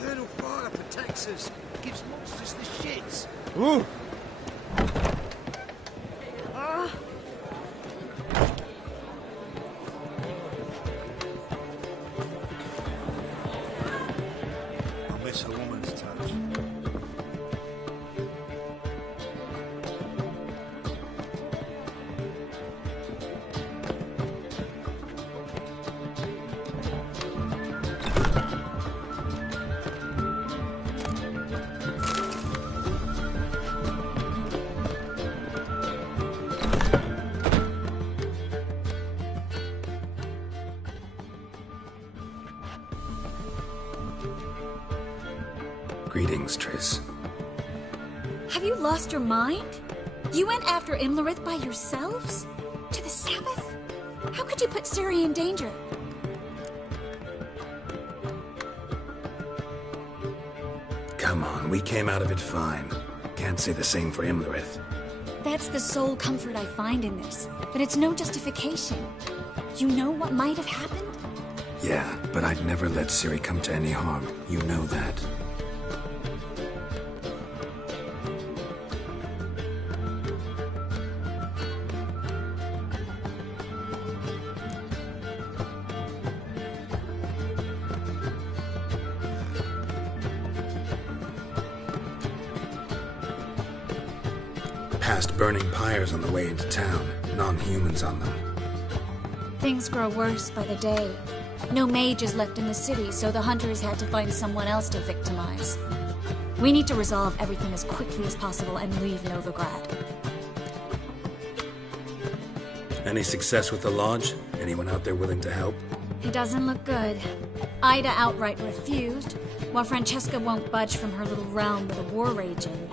eternal fire protects us. Gives monsters the shits. Ooh! I miss a woman's touch. Greetings, Triss. Have you lost your mind? You went after Imlerith by yourselves? To the Sabbath? How could you put Ciri in danger? Come on, we came out of it fine. Can't say the same for Imlerith. That's the sole comfort I find in this, but it's no justification. You know what might have happened? Yeah, but I'd never let Ciri come to any harm. You know that. Past burning pyres on the way into town, non-humans on them. Things grow worse by the day. No mages left in the city, so the hunters had to find someone else to victimize. We need to resolve everything as quickly as possible and leave Novigrad. Any success with the lodge? Anyone out there willing to help? It doesn't look good. Ida outright refused, while Francesca won't budge from her little realm with a war raging.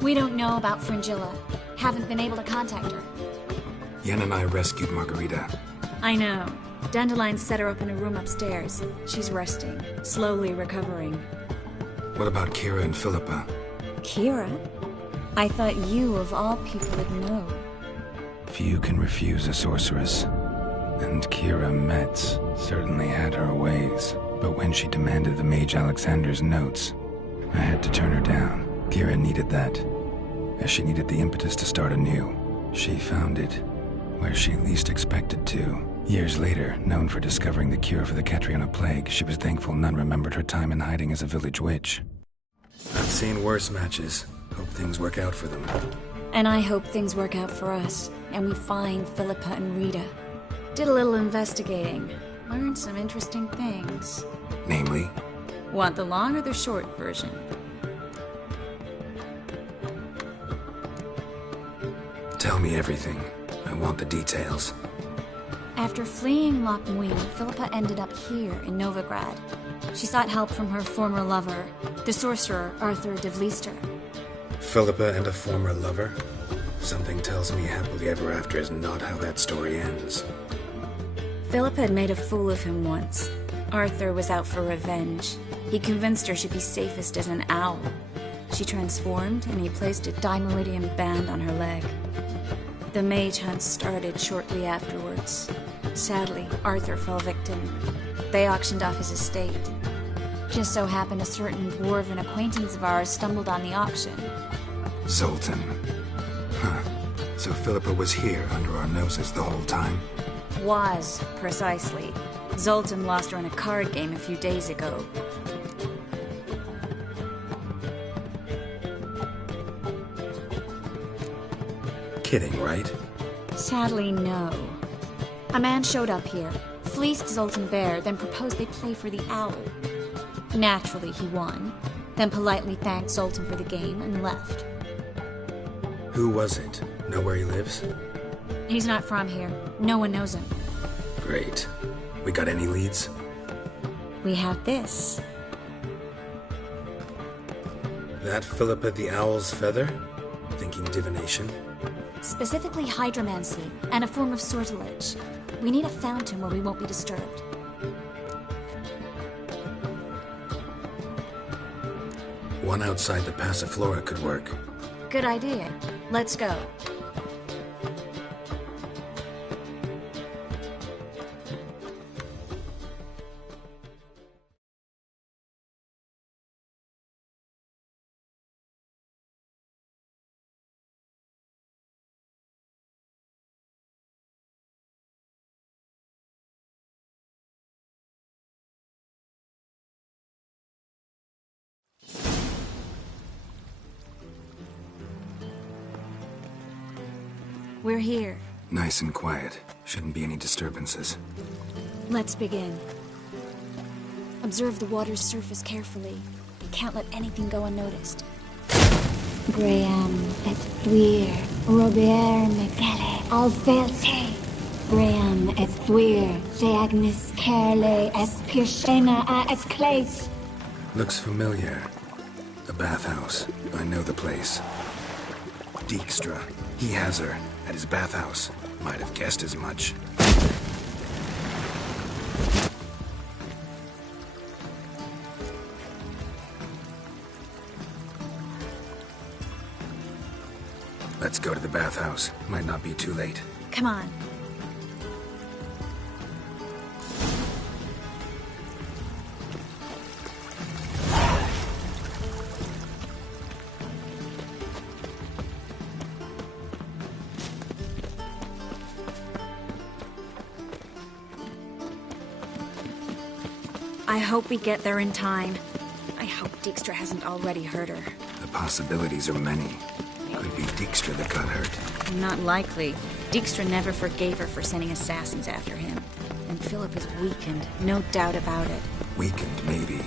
We don't know about Fringilla. Haven't been able to contact her. Yen and I rescued Margarita. I know. Dandelion set her up in a room upstairs. She's resting, slowly recovering. What about Kira and Philippa? Kira? I thought you, of all people, would know. Few can refuse a sorceress. And Kira Metz certainly had her ways. But when she demanded the Mage Alexander's notes, I had to turn her down. Kira needed that, as she needed the impetus to start anew. She found it where she least expected to. Years later, known for discovering the cure for the Catriona plague, she was thankful none remembered her time in hiding as a village witch. I've seen worse matches. Hope things work out for them. And I hope things work out for us, and we find Philippa and Rita. Did a little investigating. Learned some interesting things. Namely? Want the long or the short version? Tell me everything. I want the details. After fleeing Loch Muin, Philippa ended up here in Novigrad. She sought help from her former lover, the sorcerer Arthur de Vlister. Philippa and a former lover? Something tells me happily ever after is not how that story ends. Philippa had made a fool of him once. Arthur was out for revenge. He convinced her she'd be safest as an owl. She transformed, and he placed a Dimeridian band on her leg. The mage hunt started shortly afterwards. Sadly, Arthur fell victim. They auctioned off his estate. Just so happened a certain dwarven acquaintance of ours stumbled on the auction. Zoltan. Huh. So Philippa was here under our noses the whole time? Was, precisely. Zoltan lost her in a card game a few days ago. Kidding, right? Sadly, no. A man showed up here, fleeced Zoltan bare, then proposed they play for the owl. Naturally, he won, then politely thanked Zoltan for the game and left. Who was it? Know where he lives? He's not from here. No one knows him. Great. We got any leads? We have this. That Philippa the Owl's feather? Thinking divination? Specifically hydromancy, and a form of sortilege. We need a fountain where we won't be disturbed. One outside the Passiflora could work. Good idea. Let's go. We're here. Nice and quiet. Shouldn't be any disturbances. Let's begin. Observe the water's surface carefully. Can't let anything go unnoticed. Graham et thuir, Robert Mcgalley, Alvelte. Graham et thuir, de Agnes Kerle, es Pirshena a es Claes. Looks familiar. The bathhouse. I know the place. Dijkstra. He has her at his bathhouse. Might have guessed as much. Let's go to the bathhouse. Might not be too late. Come on. I hope we get there in time. I hope Dijkstra hasn't already hurt her. The possibilities are many. Could be Dijkstra that got hurt. Not likely. Dijkstra never forgave her for sending assassins after him. And Philip is weakened, no doubt about it. Weakened, maybe,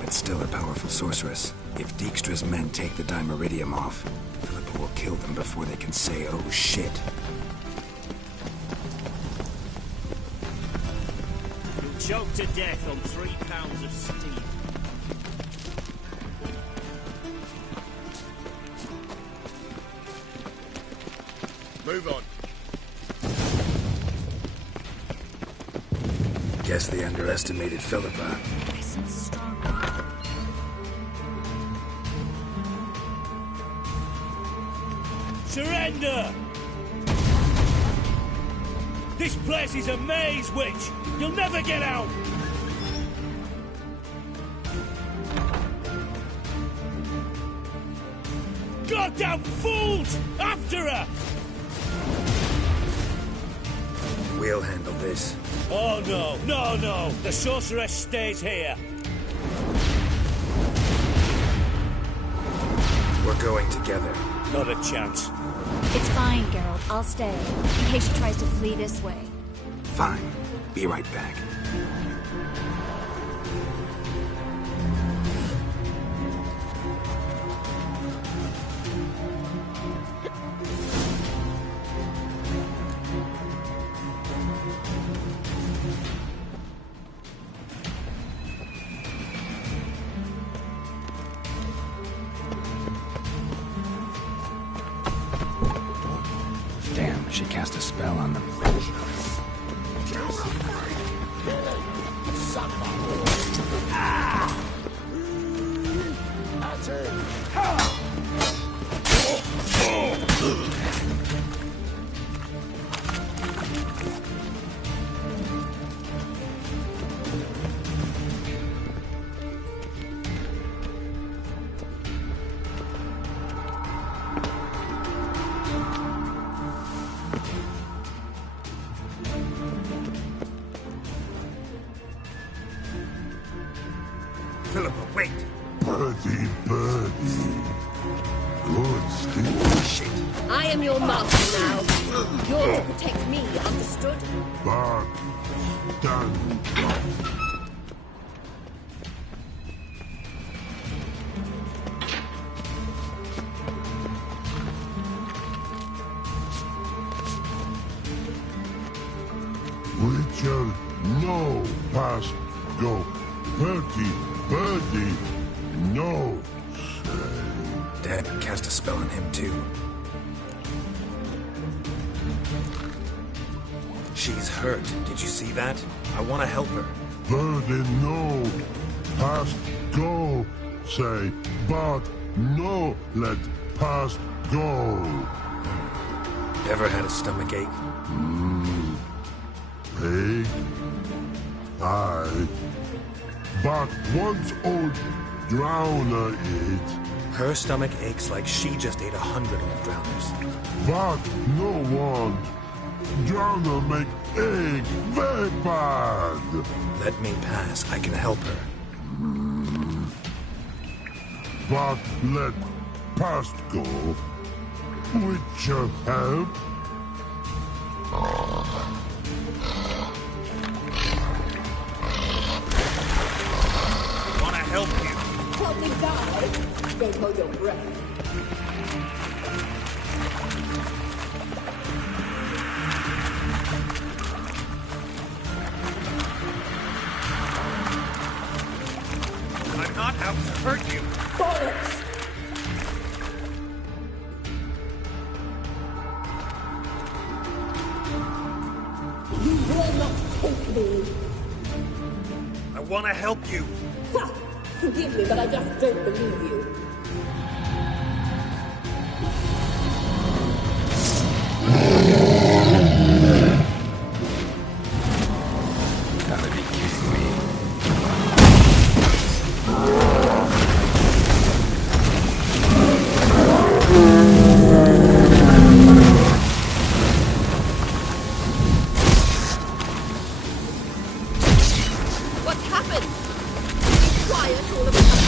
but still a powerful sorceress. If Dijkstra's men take the Dimeridium off, Philippa will kill them before they can say, oh shit. You'll choke to death on 3 pounds of steam. Move on. Guess they underestimated Philippa. Nice and strong. Surrender! This place is a maze, witch! You'll never get out! Goddamn fools! After her! We'll handle this. Oh no, no, no! The sorceress stays here! We're going together. Not a chance. It's fine, Geralt. I'll stay. In case she tries to flee this way. Fine. Be right back. Damn, she cast a spell on them. Philippa, wait! Birdie, birdie. Good stick. Shit! I am your master now. You're to protect me, understood? Bad. Done. Witcher, no past go. Birdie, birdie, no say. Dad cast a spell on him too. She's hurt. Did you see that? I want to help her. Birdie, no past go say. But no let past go. Ever had a stomach ache? Ache? Aye. But once old drowner ate, Her stomach aches like she just ate 100 old drowners. but no one. Drowner make egg very bad. Let me pass. I can help her. But let past go. Witcher help? help you. Help me die. Don't hold your breath. I'm not out to hurt you. Bollocks! You will not take me. I want to help you. Ha! Forgive me, but I just don't believe you. Gotta be kidding me. What's happened? Be quiet, all of a sudden.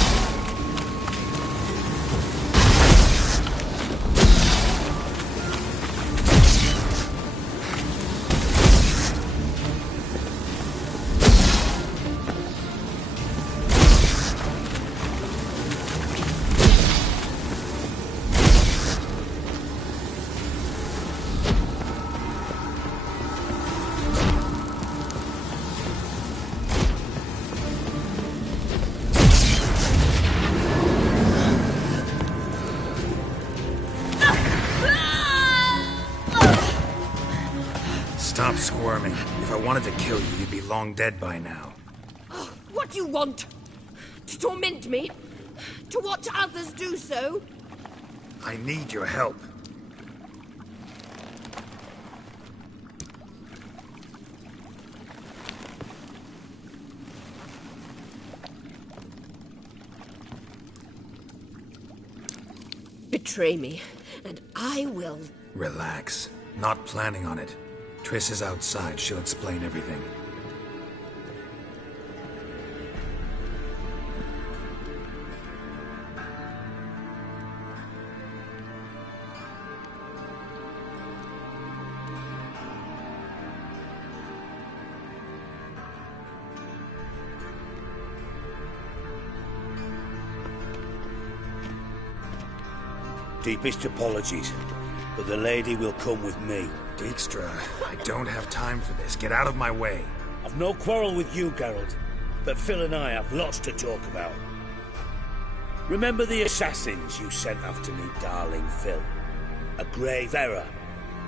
Stop squirming. If I wanted to kill you, you'd be long dead by now. What do you want? To torment me? To watch others do so? I need your help. Betray me, and I will. Relax. Not planning on it. Triss is outside. She'll explain everything. Deepest apologies, but the lady will come with me. Dijkstra, I don't have time for this. Get out of my way. I've no quarrel with you, Geralt, but Phil and I have lots to talk about. Remember the assassins you sent after me, darling Phil? A grave error.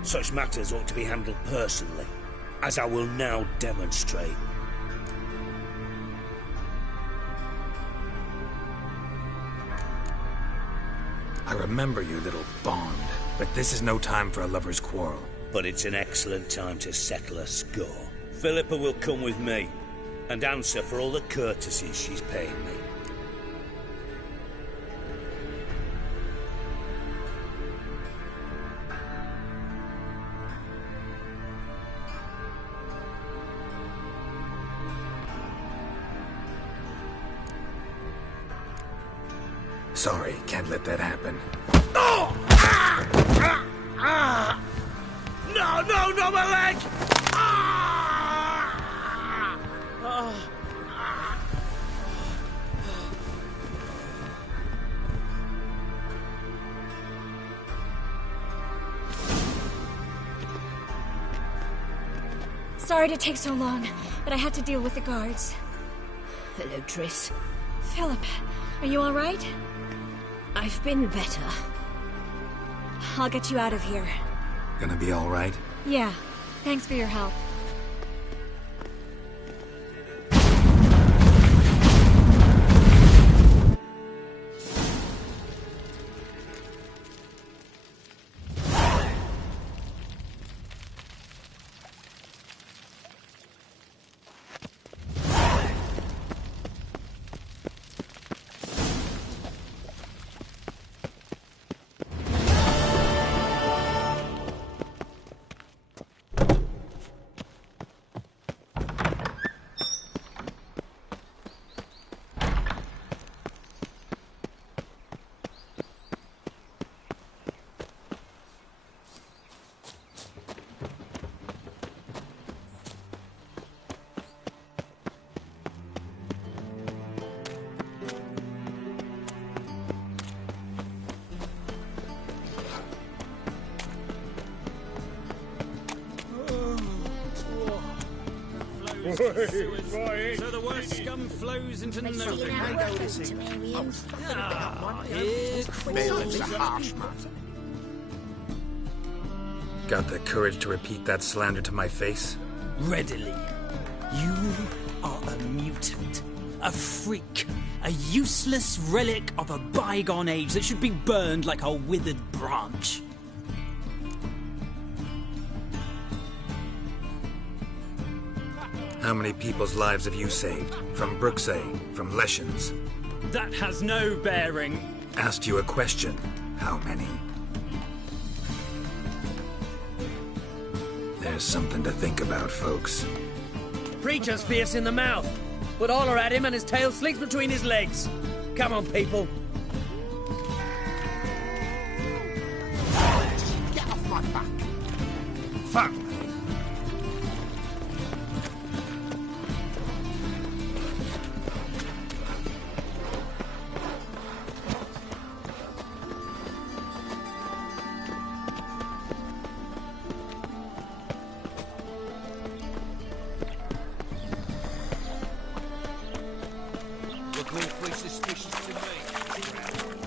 Such matters ought to be handled personally, as I will now demonstrate. I remember you, little Bond, but this is no time for a lover's quarrel. But it's an excellent time to settle a score. Philippa will come with me, and answer for all the courtesies she's paying me. Sorry, can't let that happen. Oh! No, no, no, my leg! Sorry to take so long, but I had to deal with the guards. Hello, Triss. Philip, are you all right? I've been better. I'll get you out of here. Gonna be all right? Yeah, thanks for your help. So the worst scum flows into nothing. Bailiff's a harsh man. Got the courage to repeat that slander to my face? Readily. You are a mutant. A freak. A useless relic of a bygone age that should be burned like a withered branch. How many people's lives have you saved? From Brooksay? From Leshens? That has no bearing. Asked you a question. How many? There's something to think about, folks. Preacher's fierce in the mouth, but holler at him and his tail slinks between his legs. Come on, people. Get off my back. Fuck! Look awfully suspicious to me.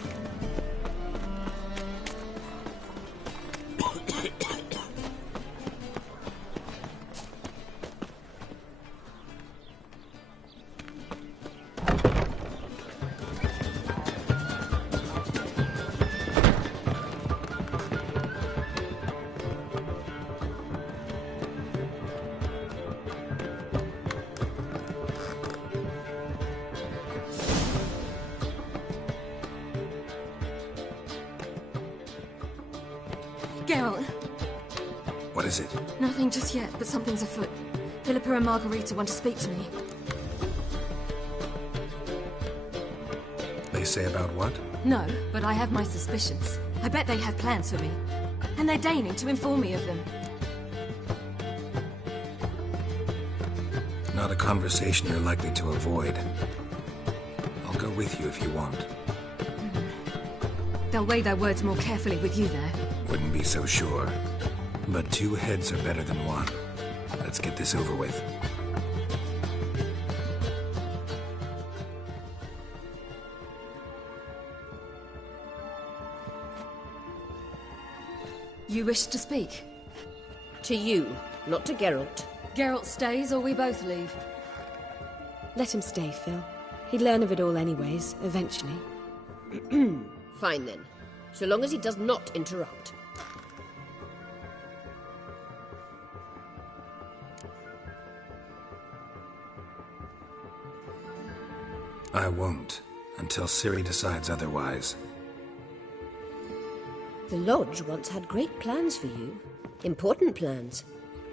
Geralt, What is it? nothing just yet, but something's afoot. Philippa and Margarita want to speak to me. They say about what? No, but I have my suspicions. I bet they have plans for me. And they're deigning to inform me of them. Not a conversation you're likely to avoid. I'll go with you if you want. They'll weigh their words more carefully with you there. Wouldn't be so sure. But two heads are better than one. Let's get this over with. You wish to speak? To you, not to Geralt. Geralt stays or we both leave. Let him stay, Phil. He'd learn of it all anyways, eventually. Fine then, so long as he does not interrupt. I won't, until Ciri decides otherwise. The Lodge once had great plans for you. Important plans.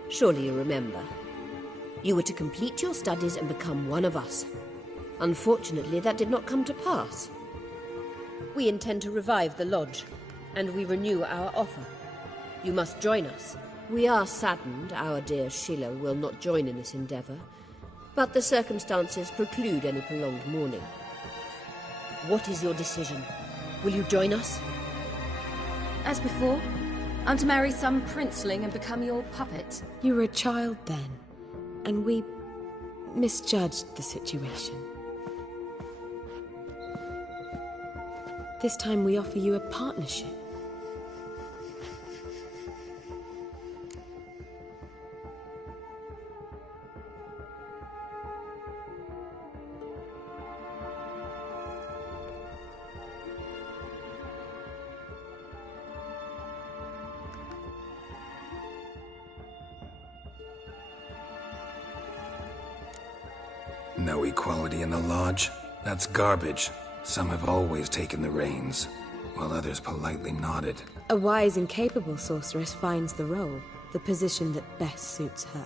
Surely you remember. You were to complete your studies and become one of us. Unfortunately, that did not come to pass. We intend to revive the Lodge, and we renew our offer. You must join us. We are saddened our dear Sheila will not join in this endeavour, but the circumstances preclude any prolonged mourning. What is your decision? Will you join us? As before, I'm to marry some princeling and become your puppet. You were a child then, and we misjudged the situation. This time we offer you a partnership. No equality in the Lodge? That's garbage. Some have always taken the reins, while others politely nodded. A wise and capable sorceress finds the role, the position that best suits her.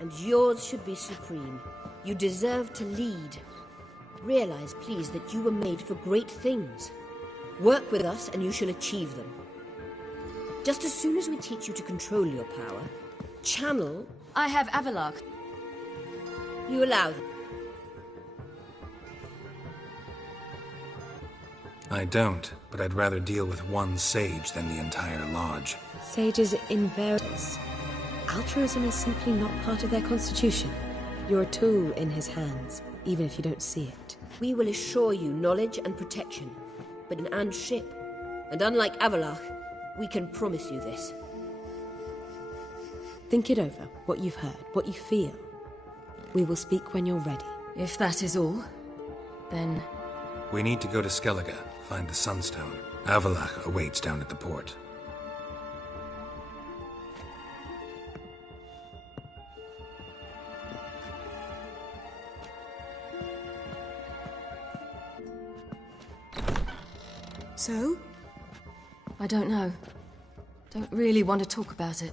And yours should be supreme. You deserve to lead. Realize, please, that you were made for great things. Work with us and you shall achieve them. Just as soon as we teach you to control your power, channel... I have Avalark. You allow them. I don't, but I'd rather deal with one sage than the entire Lodge. Sages invariably. Altruism is simply not part of their constitution. You're a tool in his hands, even if you don't see it. We will assure you knowledge and protection, but and ship. And unlike Avalach, we can promise you this. Think it over, what you've heard, what you feel. We will speak when you're ready. If that is all, then... We need to go to Skellige, find the Sunstone. Avalach awaits down at the port. So? I don't know. Don't really want to talk about it.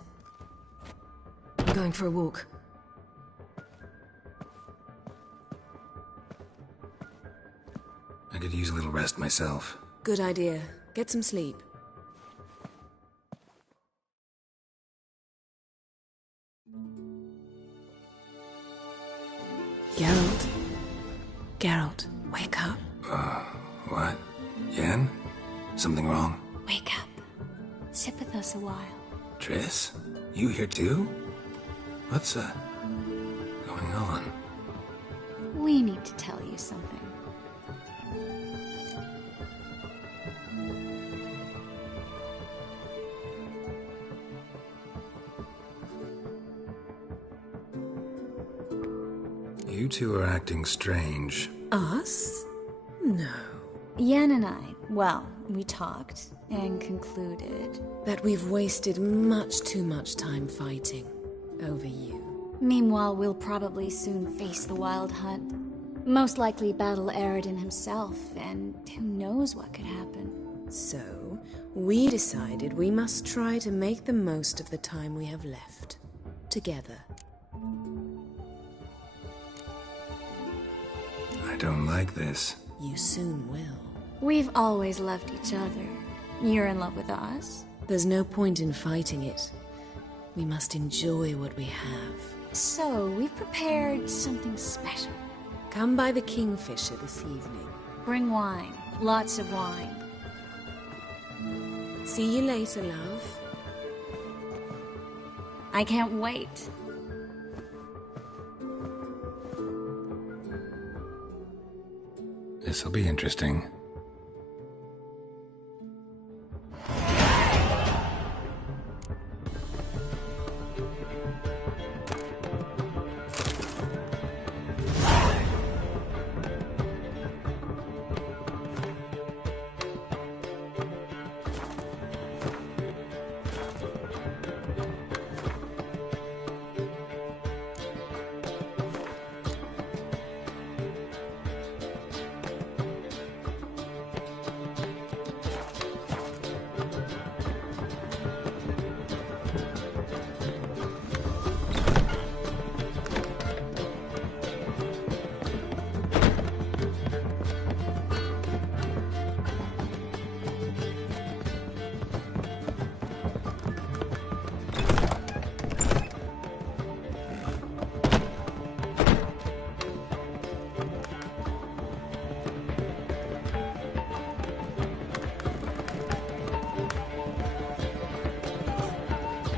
I'm going for a walk. I could use a little rest myself. Good idea. Get some sleep. Geralt. Geralt, wake up. What? Yen? Something wrong? Wake up. Sit with us a while. Triss? You here too? What's, going on? We need to tell you something. You two are acting strange. Us? No. Yen and I, well, we talked and concluded That we've wasted much too much time fighting over you. Meanwhile, we'll probably soon face the Wild Hunt. Most likely battle Aradin himself, and who knows what could happen. So, we decided we must try to make the most of the time we have left. Together. I don't like this. You soon will. We've always loved each other. You're in love with us? There's no point in fighting it. We must enjoy what we have. So, we've prepared something special. Come by the Kingfisher this evening. Bring wine. Lots of wine. See you later, love. I can't wait. This'll be interesting.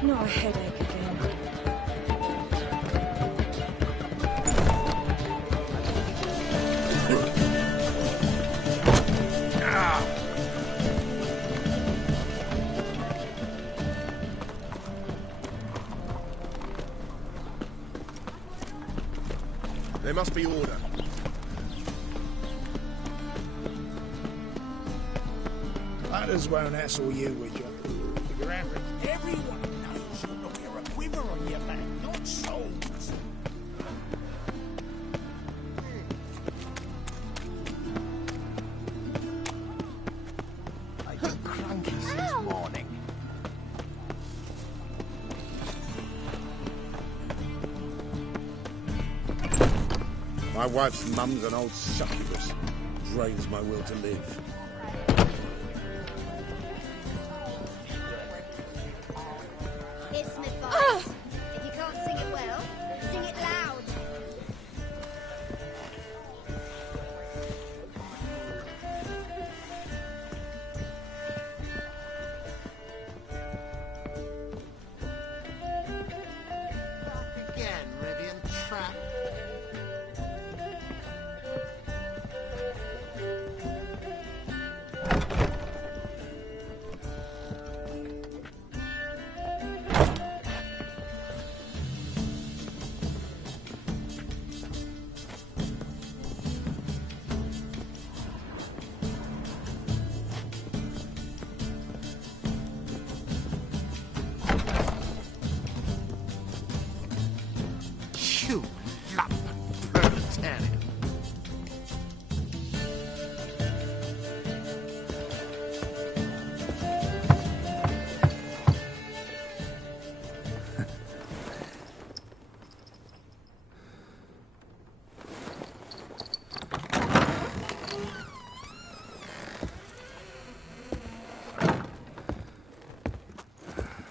Not a headache again. There must be order. Others won't hassle you, would you? Your average. Everyone knows you're not here a quiver on your back, not souls. I've been cranky since morning. My wife's mum's an old succubus. Drains my will to live. Here's some advice. If you can't sing it well, sing it loud. Again, Rivian trap.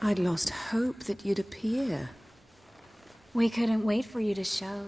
I'd lost hope that you'd appear. We couldn't wait for you to show.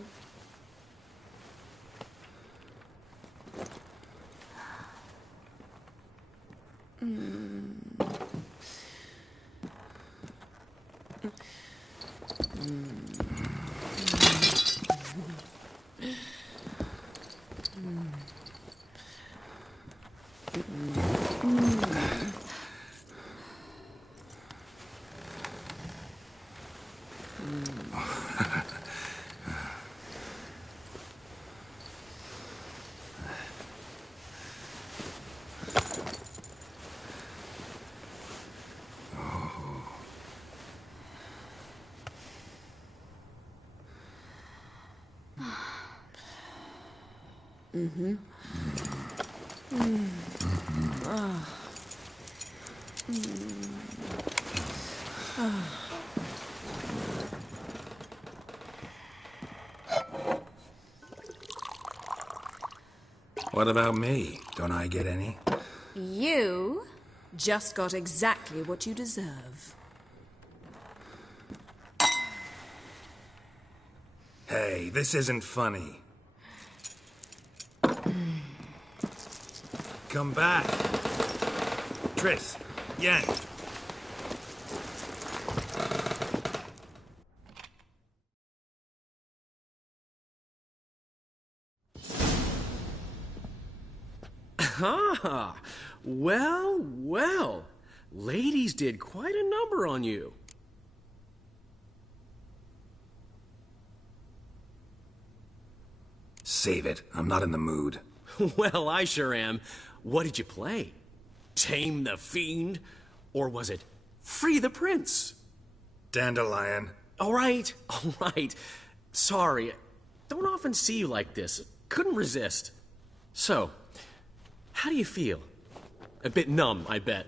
What about me? Don't I get any? You just got exactly what you deserve. Hey, this isn't funny. Come back. Triss, Yen. Ah, well, well. Ladies did quite a number on you. Save it. I'm not in the mood. Well, I sure am. What did you play? Tame the Fiend? Or was it Free the Prince? Dandelion. All right. Sorry. Don't often see you like this. Couldn't resist. So, how do you feel? A bit numb, I bet.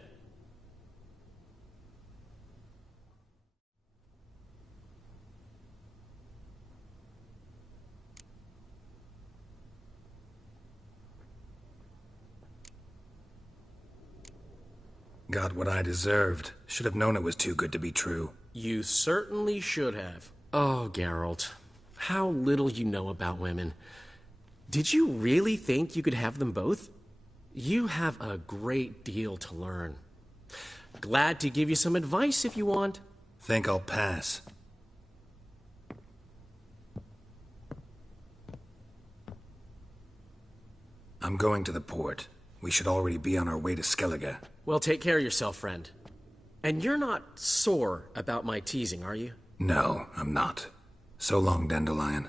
Got what I deserved. Should have known it was too good to be true. You certainly should have. Oh, Geralt. How little you know about women. Did you really think you could have them both? You have a great deal to learn. Glad to give you some advice if you want. Think I'll pass. I'm going to the port. We should already be on our way to Skellige. Well, take care of yourself, friend. And you're not sore about my teasing, are you? No, I'm not. So long, Dandelion.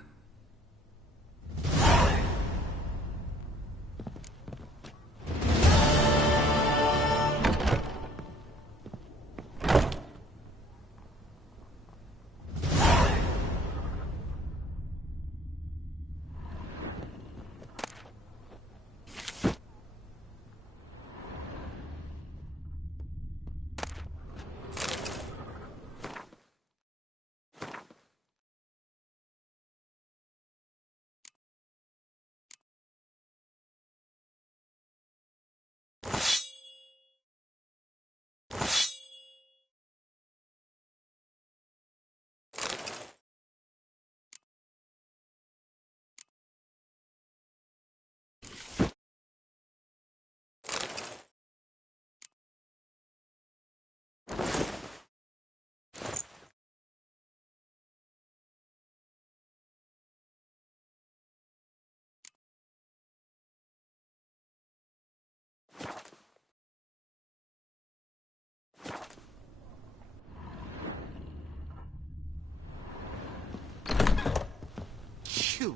You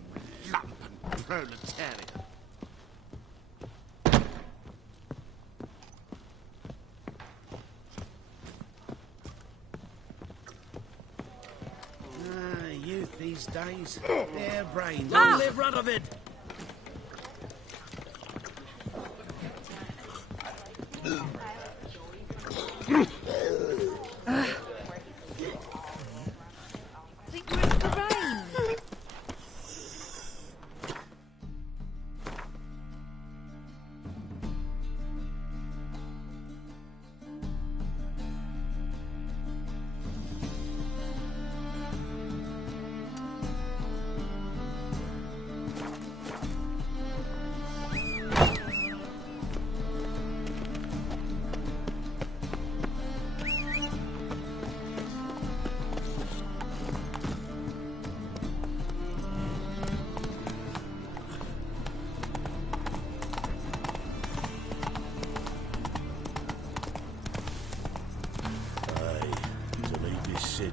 lumpen proletariat. Youth these days, their brains all live run of it. Think we're in the rain.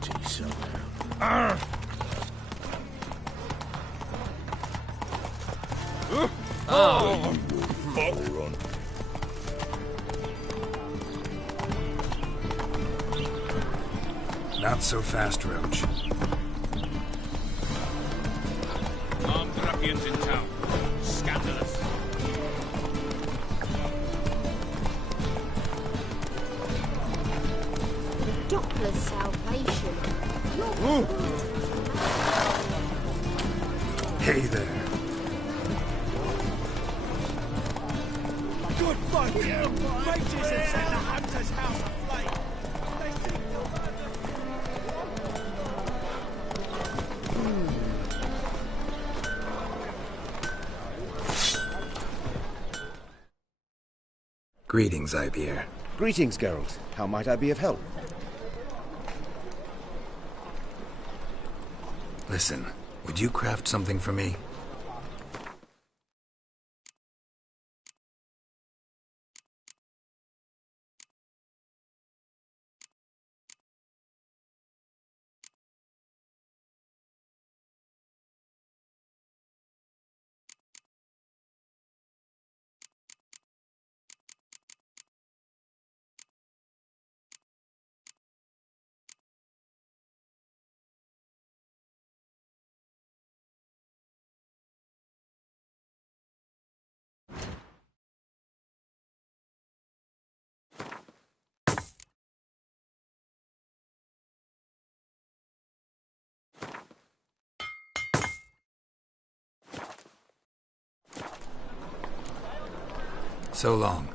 city somehow. Oh, moron. Not so fast, Roach. Armed ruffians in town. Scandalous. Doppler's salvation. Hey there. Good for you! Mages have set the hunter's house aflame! They think you'll Greetings, Ibeer. Greetings, Geralt. How might I be of help? Listen, would you craft something for me? So long.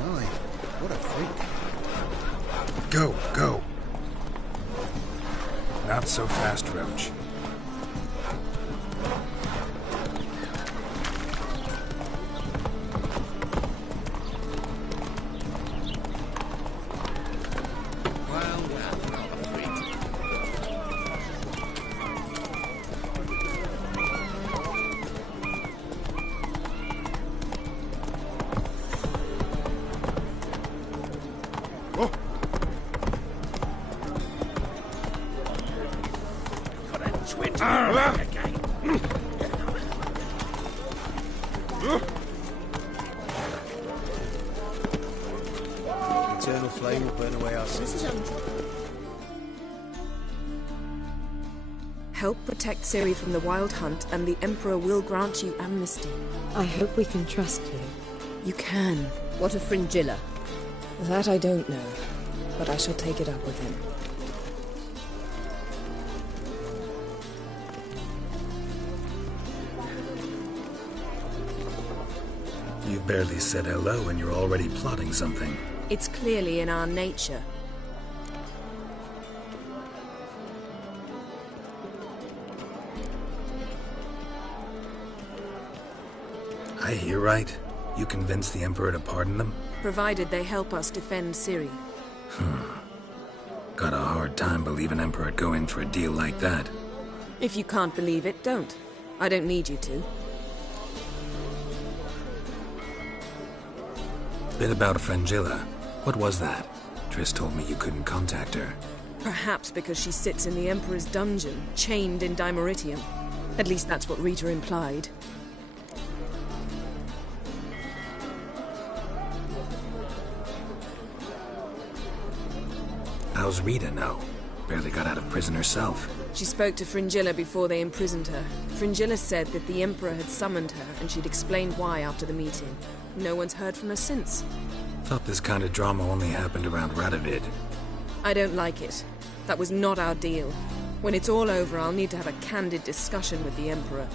My, what a freak. Go, go. Not so fast, Roach. Eternal flame will burn away our sins. Help protect Ciri from the Wild Hunt, and the Emperor will grant you amnesty. I hope we can trust you. You can. What of Fringilla? That I don't know, but I shall take it up with him. You barely said hello and you're already plotting something. It's clearly in our nature. I hear right. You convinced the Emperor to pardon them? Provided they help us defend Ciri. Got a hard time believing Emperor'd go in for a deal like that. If you can't believe it, don't. I don't need you to. Bit about Fringilla. What was that? Triss told me you couldn't contact her. Perhaps because she sits in the Emperor's dungeon, chained in Dimeritium. At least that's what Rita implied. How's Rita know? Barely got out of prison herself. She spoke to Fringilla before they imprisoned her. Fringilla said that the Emperor had summoned her, and she'd explained why after the meeting. No one's heard from her since. Thought this kind of drama only happened around Radovid. I don't like it. That was not our deal. When it's all over, I'll need to have a candid discussion with the Emperor.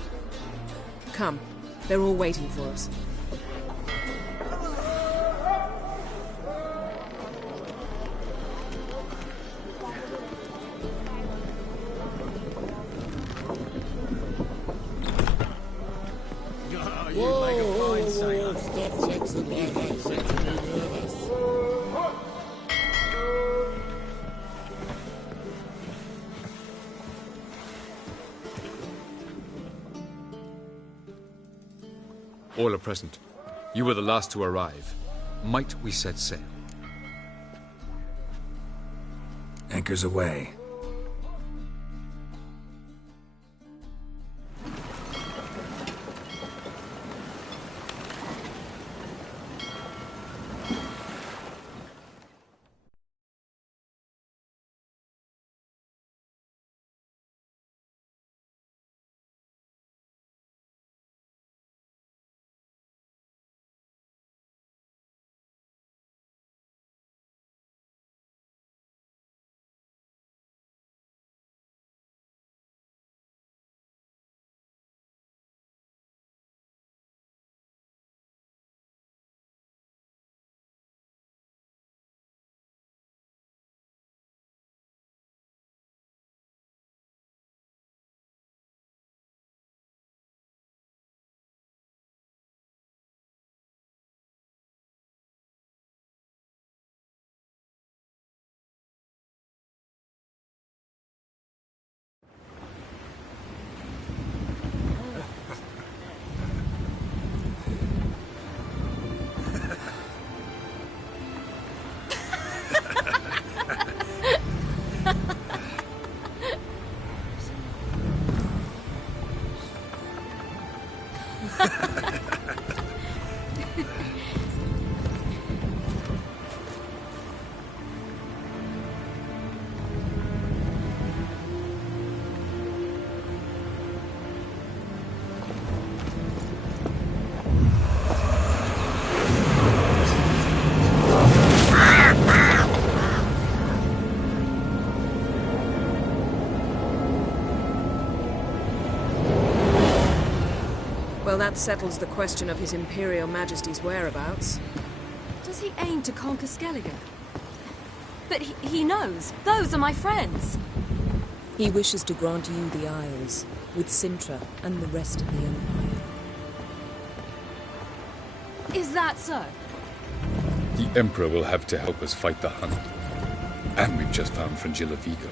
Come. They're all waiting for us. Whoa, step, step, All are present. You were the last to arrive. Might we set sail? Anchors away. Well, that settles the question of His Imperial Majesty's whereabouts. Does he aim to conquer Skellige? But he knows. Those are my friends. He wishes to grant you the Isles, with Sintra and the rest of the Empire. Is that so? The Emperor will have to help us fight the Hunt. And we've just found Fringilla Vigo.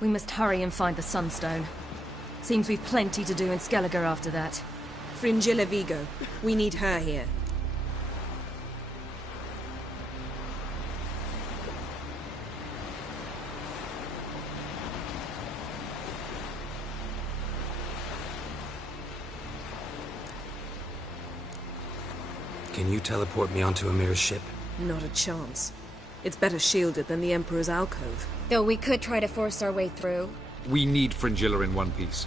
We must hurry and find the Sunstone. Seems we've plenty to do in Skellige after that. Fringilla Vigo. We need her here. Can you teleport me onto Amir's ship? Not a chance. It's better shielded than the Emperor's alcove. Though we could try to force our way through. We need Fringilla in one piece.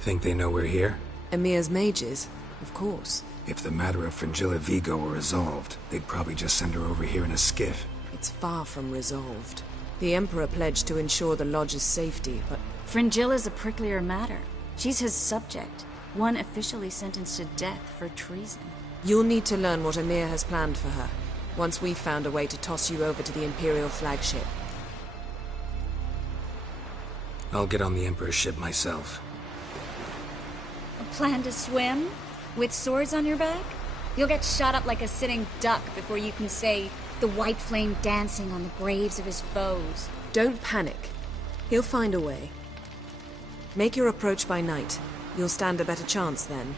Think they know we're here? Emir's mages, of course. If the matter of Fringilla Vigo were resolved, they'd probably just send her over here in a skiff. It's far from resolved. The Emperor pledged to ensure the Lodge's safety, but... Fringilla's a pricklier matter. She's his subject. One officially sentenced to death for treason. You'll need to learn what Emir has planned for her, once we've found a way to toss you over to the Imperial flagship. I'll get on the Emperor's ship myself. A plan to swim? With swords on your back? You'll get shot up like a sitting duck before you can say the white flame dancing on the graves of his foes. Don't panic. He'll find a way. Make your approach by night. You'll stand a better chance then.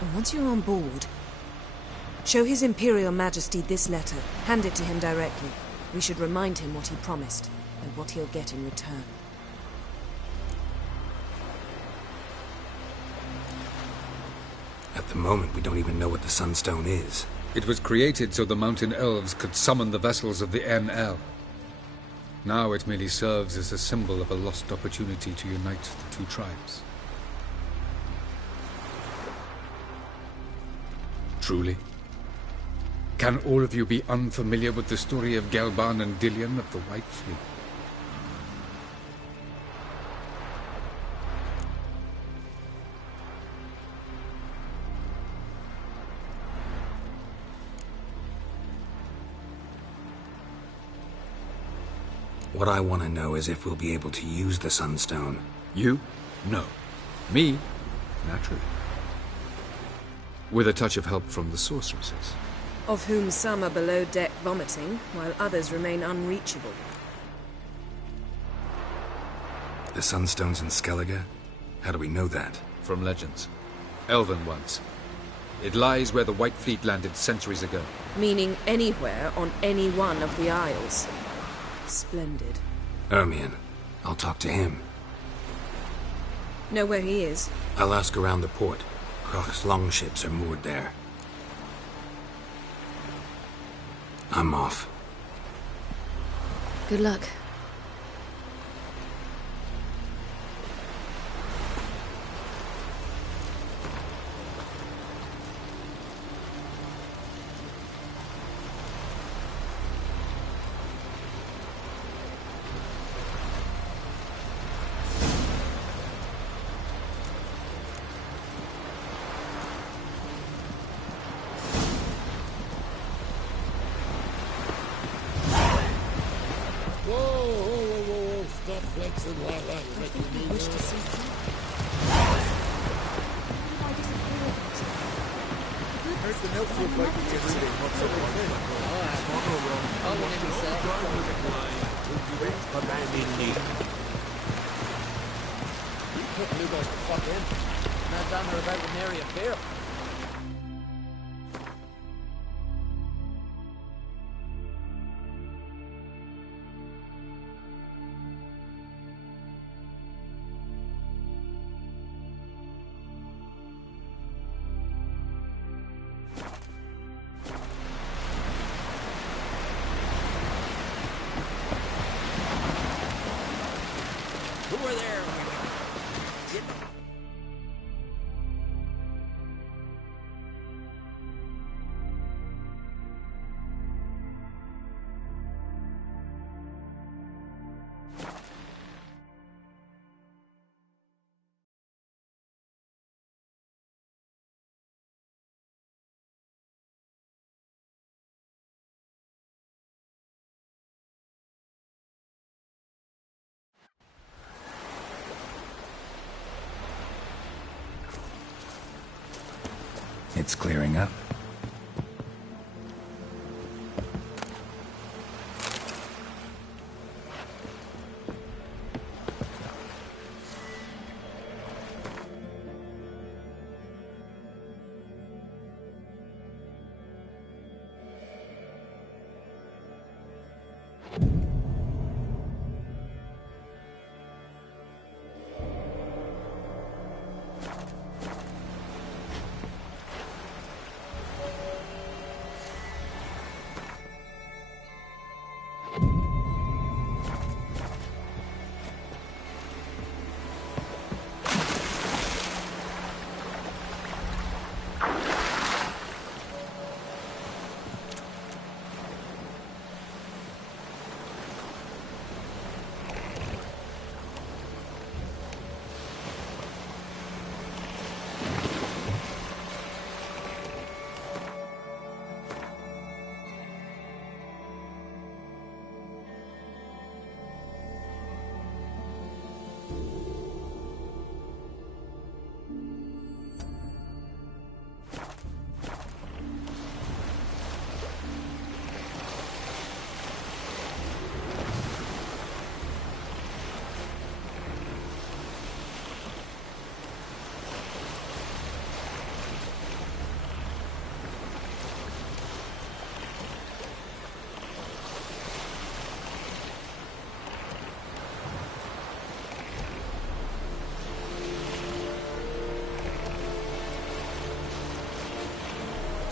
And once you're on board, show His Imperial Majesty this letter. Hand it to him directly. We should remind him what he promised, and what he'll get in return. At the moment, we don't even know what the Sunstone is. It was created so the mountain elves could summon the vessels of the NL. Now it merely serves as a symbol of a lost opportunity to unite the two tribes. Truly? Can all of you be unfamiliar with the story of Gelban and Dillion of the White Fleet? What I want to know is if we'll be able to use the Sunstone. You? No. Me? Naturally. With a touch of help from the sorceresses. Of whom some are below deck vomiting, while others remain unreachable. The Sunstone's in Skellige? How do we know that? From legends. Elven ones. It lies where the White Fleet landed centuries ago. Meaning anywhere on any one of the Isles. Splendid. Ermion. I'll talk to him. Know where he is? I'll ask around the port. Croc's longships are moored there. I'm off. Good luck. Stop flexing like that. You're making me wish to nervous. see you. Heard the milk food like the every day. What's up with it? How long have you said? You put you guys the fuck in. Not down there about an area fair. Who were there? It's clearing up.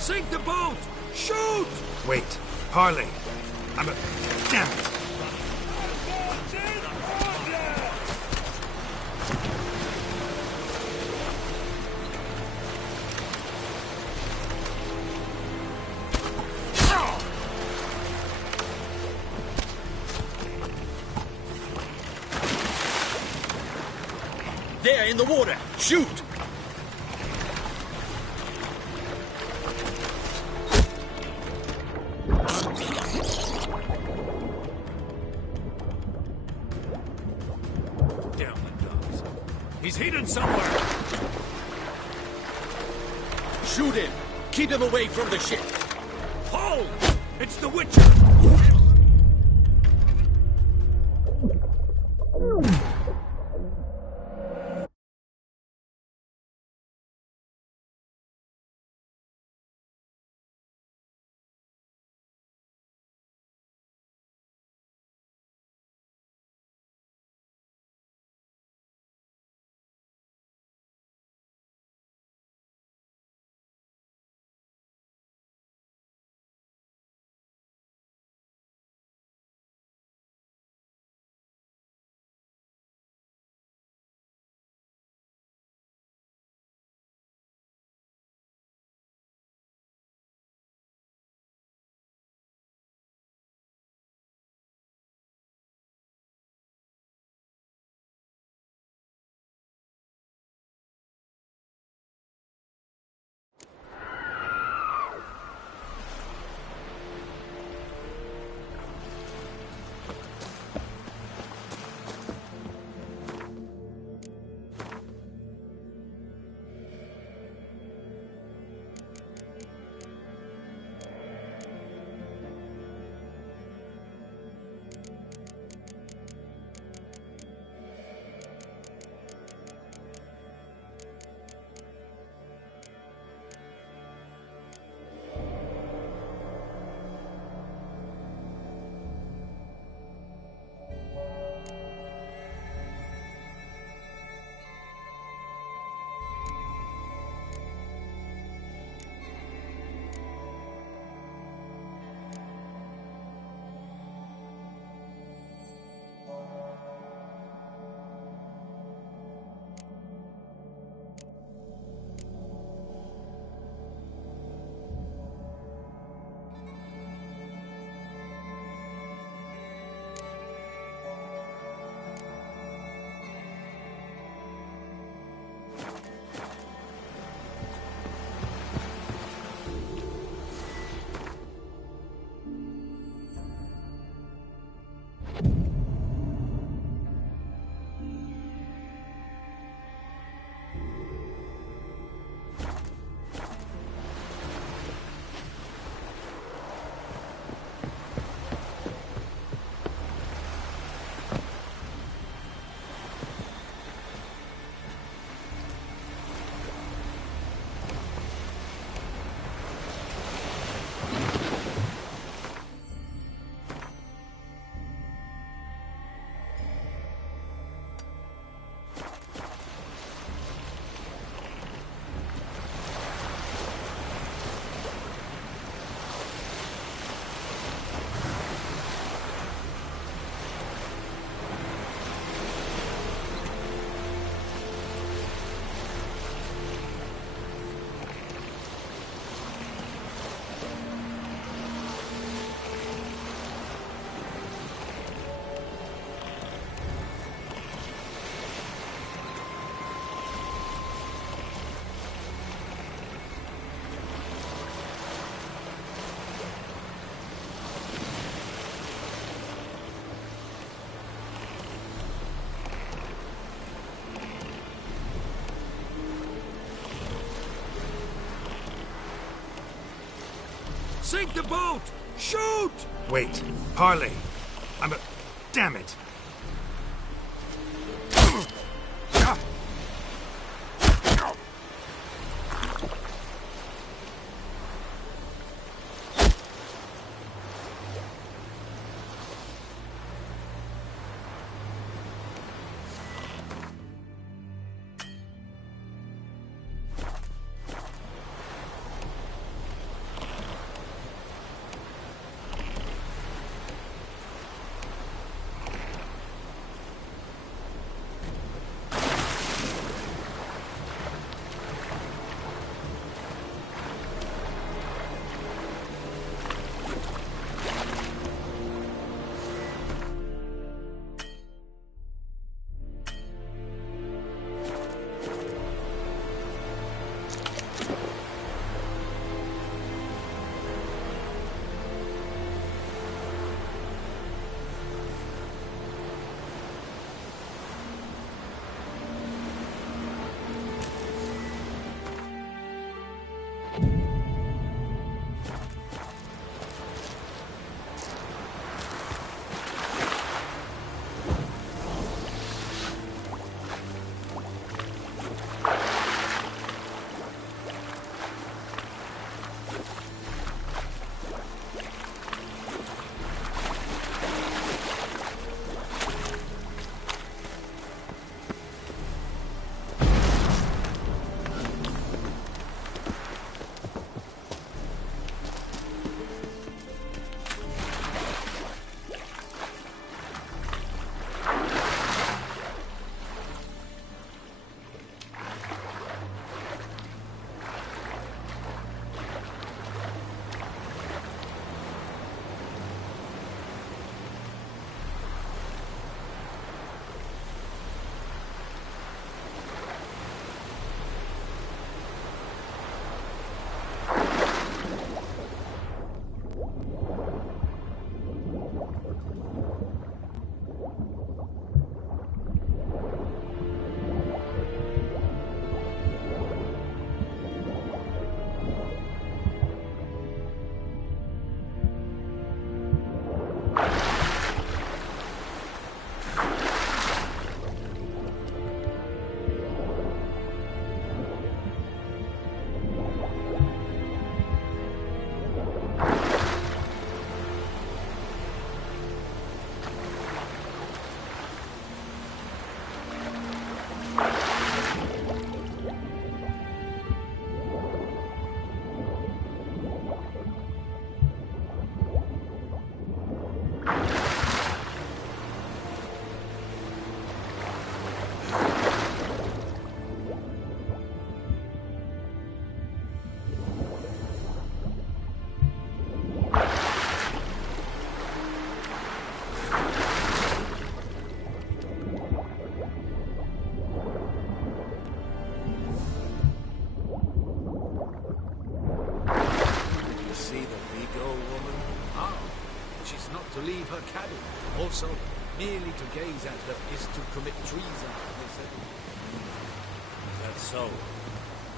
Sink the boat! Shoot! Wait. Harley. I'm a... Damn it. There, in the water! Shoot! Damn the dogs. He's hidden somewhere! Shoot him! Keep him away from the ship! Hold! It's the Witcher! Sink the boat! Shoot! Wait. Harley. I'm a... Damn it. to leave her cabin. Also, merely to gaze at her is to commit treason, they said. That's so.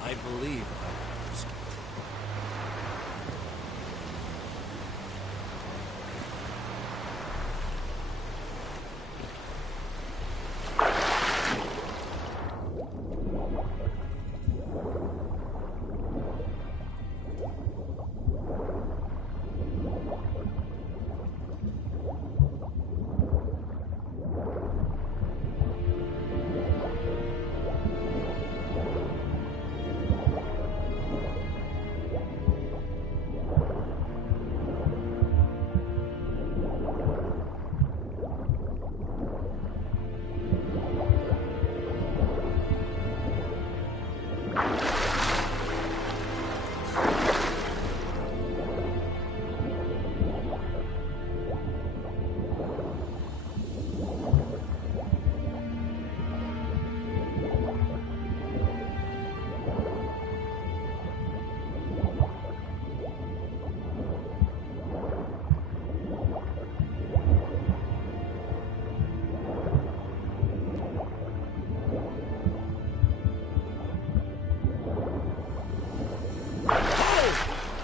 I believe I ask.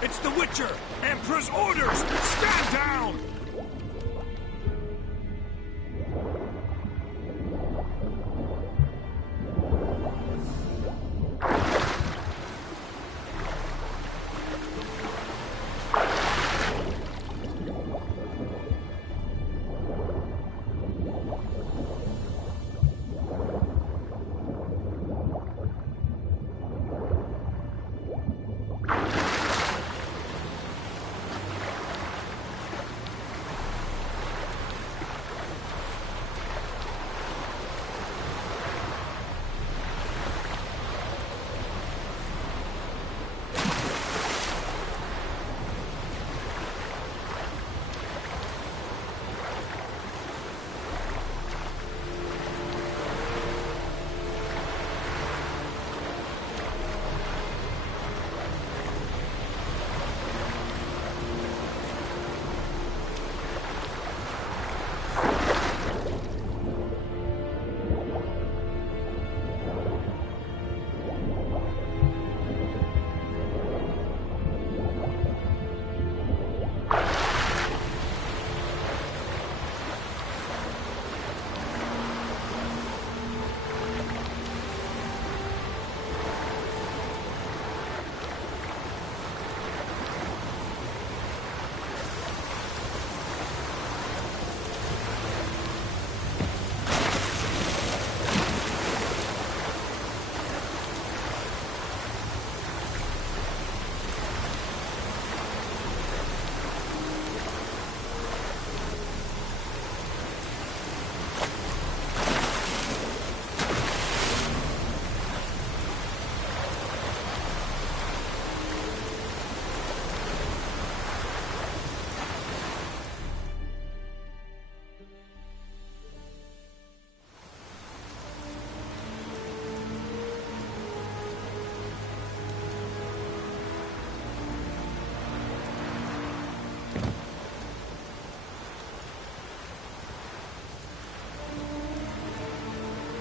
It's the Witcher! Emperor's orders! Stand down!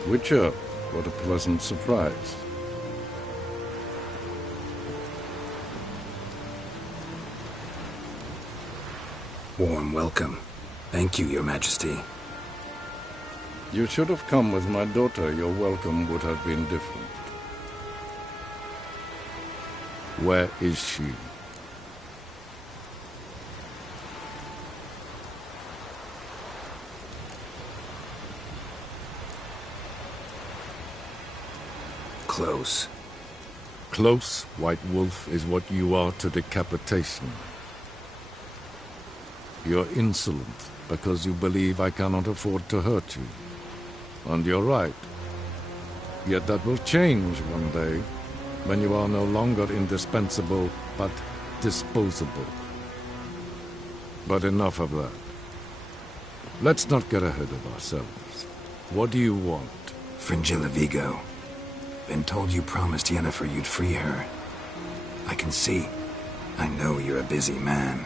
Witcher, what a pleasant surprise. Warm welcome. Thank you, Your Majesty. You should have come with my daughter. Your welcome would have been different. Where is she? Close. Close, White Wolf, is what you are to decapitation. You're insolent because you believe I cannot afford to hurt you. And you're right. Yet that will change one day, when you are no longer indispensable, but disposable. But enough of that. Let's not get ahead of ourselves. What do you want? Fringilla Vigo. Been told you promised Yennefer you'd free her. I can see. I know you're a busy man.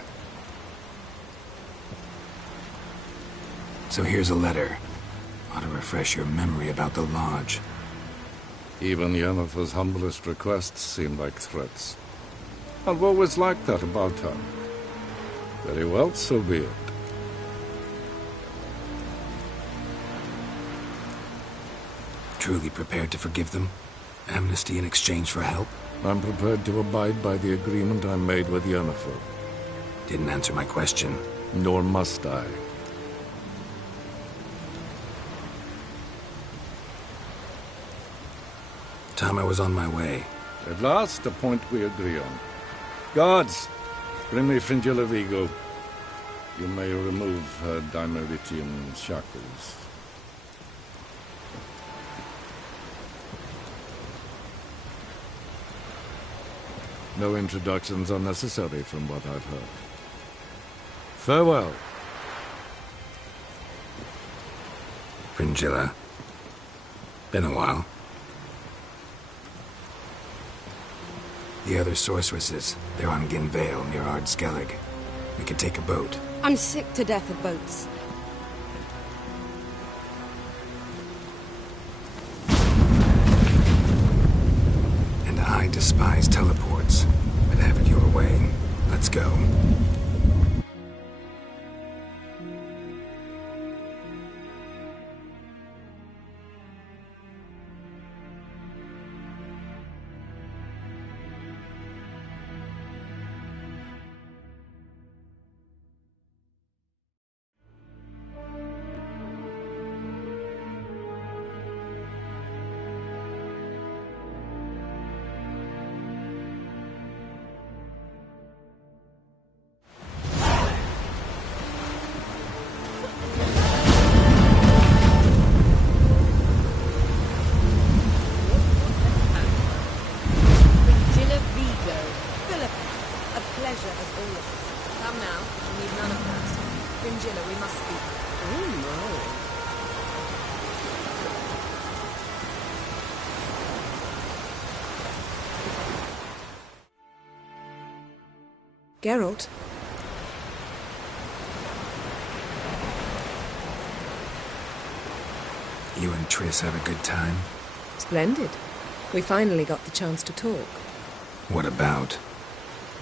So here's a letter. Ought to refresh your memory about the Lodge. Even Yennefer's humblest requests seem like threats. I've always liked that about her. Very well, so be it. Truly prepared to forgive them? Amnesty in exchange for help? I'm prepared to abide by the agreement I made with Yennefer. Didn't answer my question. Nor must I. Time I was on my way. At last, a point we agree on. Guards, bring me Fringilla Vigo. You may remove her dimeritium shackles. No introductions are necessary from what I've heard. Farewell. Fringilla. Been a while. The other sorceresses, they're on Ginvale near Ard-Skellig. We could take a boat. I'm sick to death of boats. And I despise teleports. But have it your way. Let's go. Geralt? You and Triss have a good time? Splendid. We finally got the chance to talk. What about?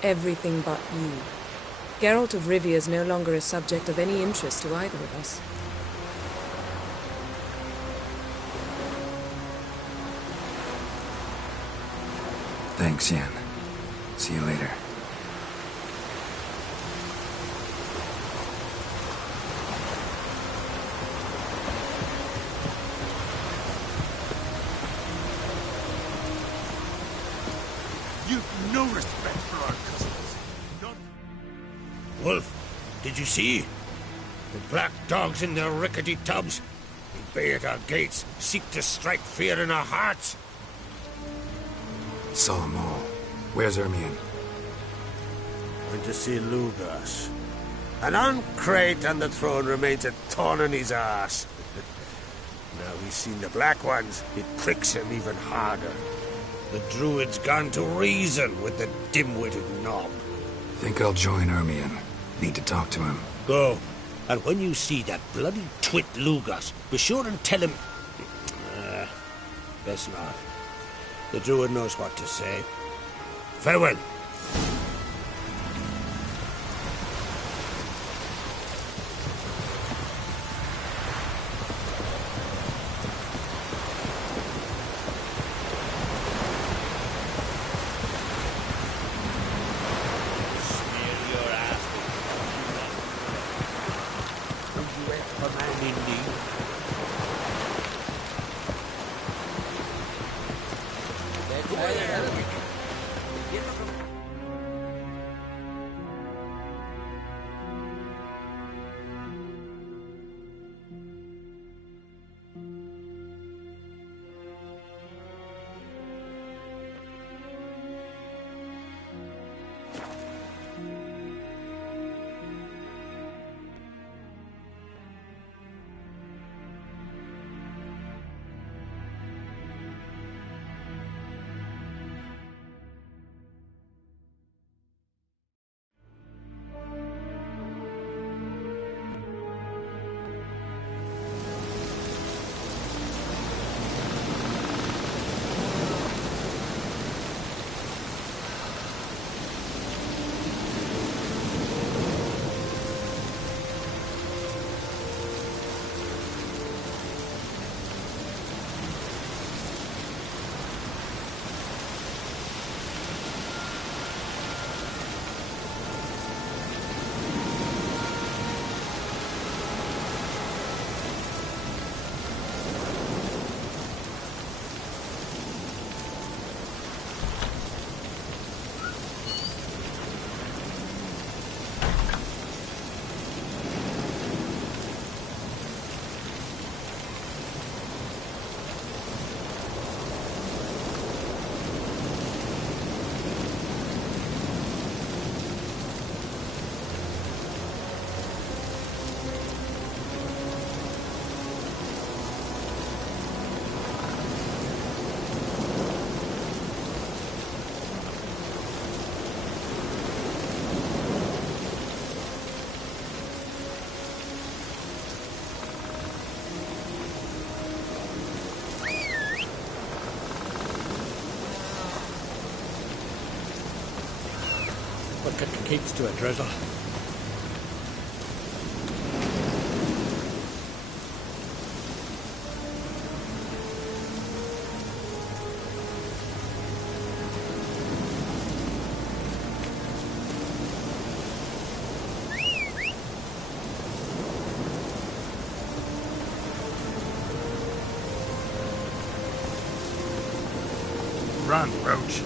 Everything but you. Geralt of Rivia is no longer a subject of any interest to either of us. Thanks, Yen. See you later. You've no respect for our customs. None. Wolf, did you see? The black dogs in their rickety tubs. They bay at our gates, seek to strike fear in our hearts. Saw them all. Where's Ermion? Went to see Lugas. An uncrate on the throne remains a thorn in his ass. Now he's seen the black ones, it pricks him even harder. The druid's gone to reason with the dim-witted knob. Think I'll join Ermion. Need to talk to him. Go. And when you see that bloody twit Lugas, be sure and tell him... best not. The druid knows what to say. Farewell. But keeps to a drizzle. Run, Roach.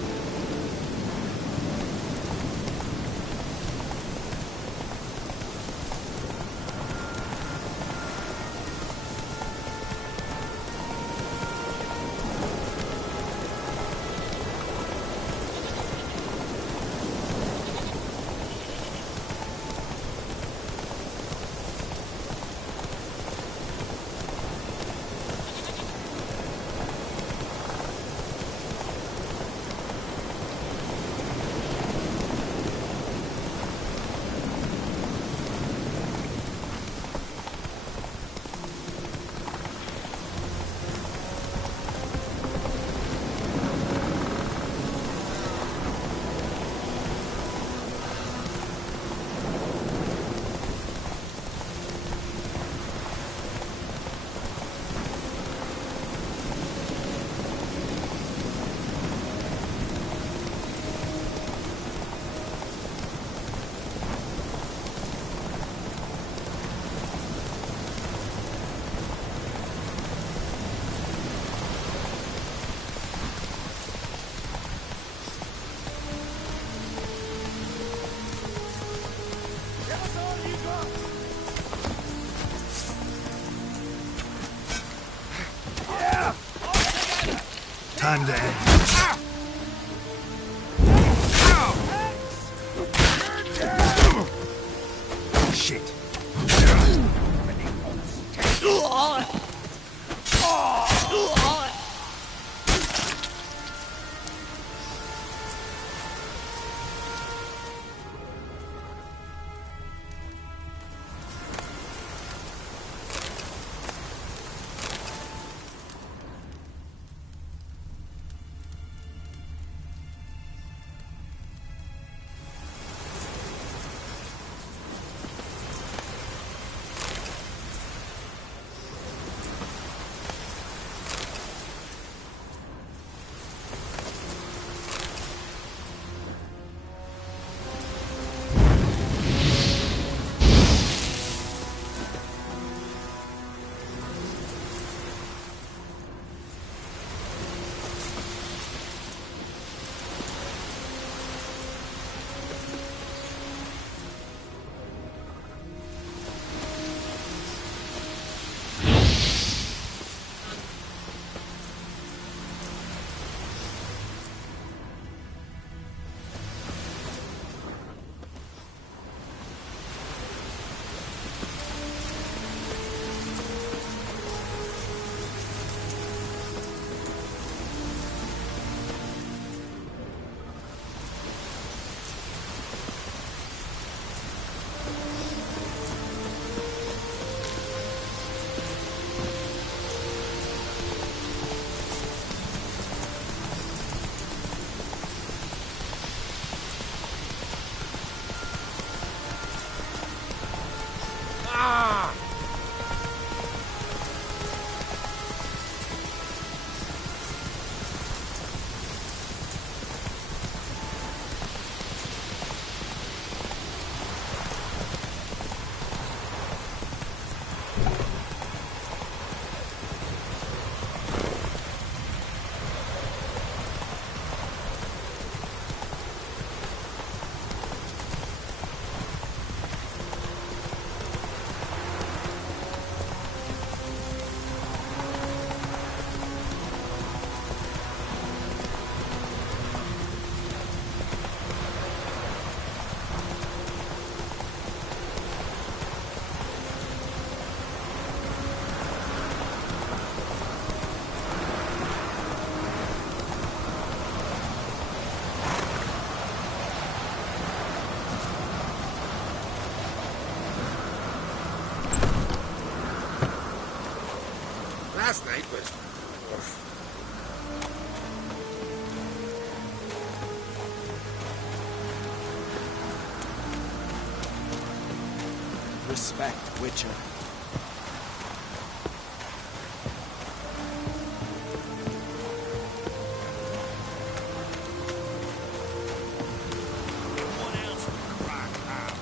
Time to end. Shit. Last night was... respect, Witcher.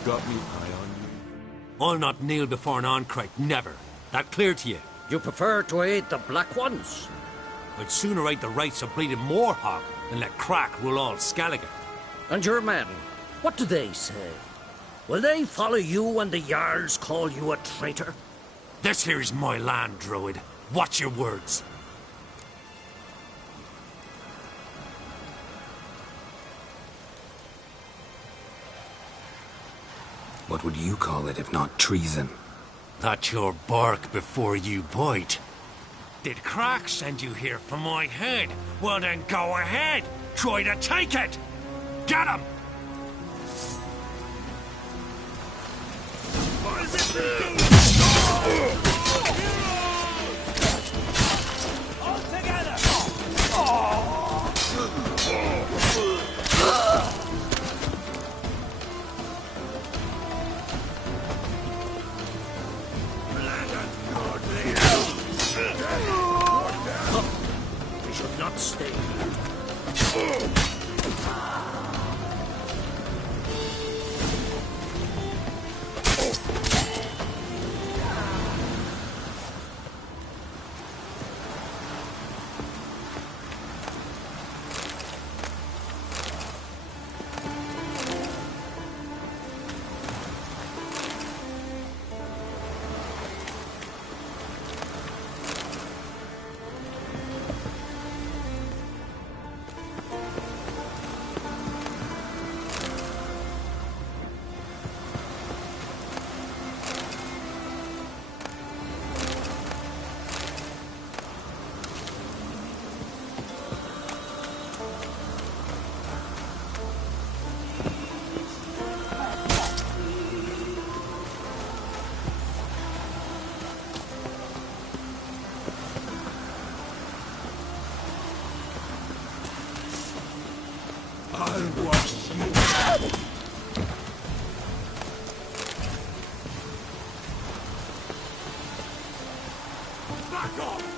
Got me eye on you? I'll not kneel before an Oncrite, never. That clear to you? You prefer to aid the Black Ones? I'd sooner aid the rights of bleeding Moorhog than let Crack rule all Skellige. And your men, what do they say? Will they follow you when the Jarls call you a traitor? This here's my land, Druid. Watch your words. What would you call it if not treason? That's your bark before you bite. Did Crack send you here for my head? Well then go ahead. Try to take it. Get him! What is it you do? All together! We should not stay here. I'll watch you. Back off!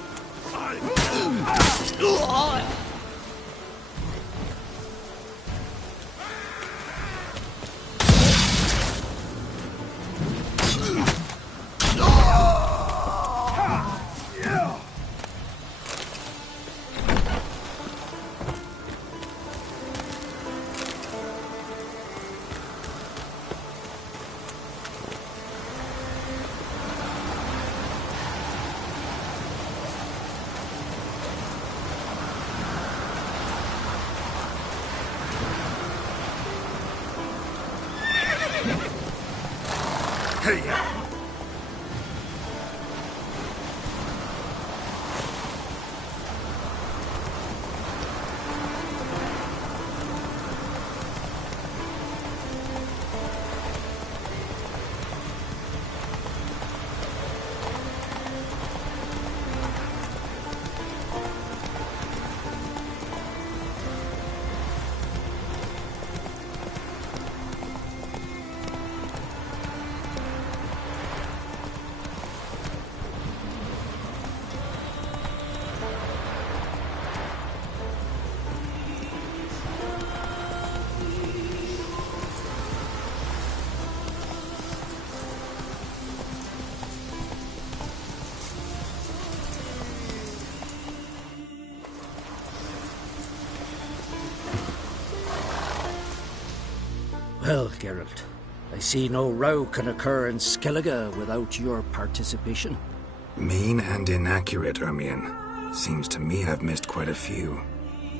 Well, Geralt, I see no row can occur in Skellige without your participation. Mean and inaccurate, Ermion. Seems to me I've missed quite a few.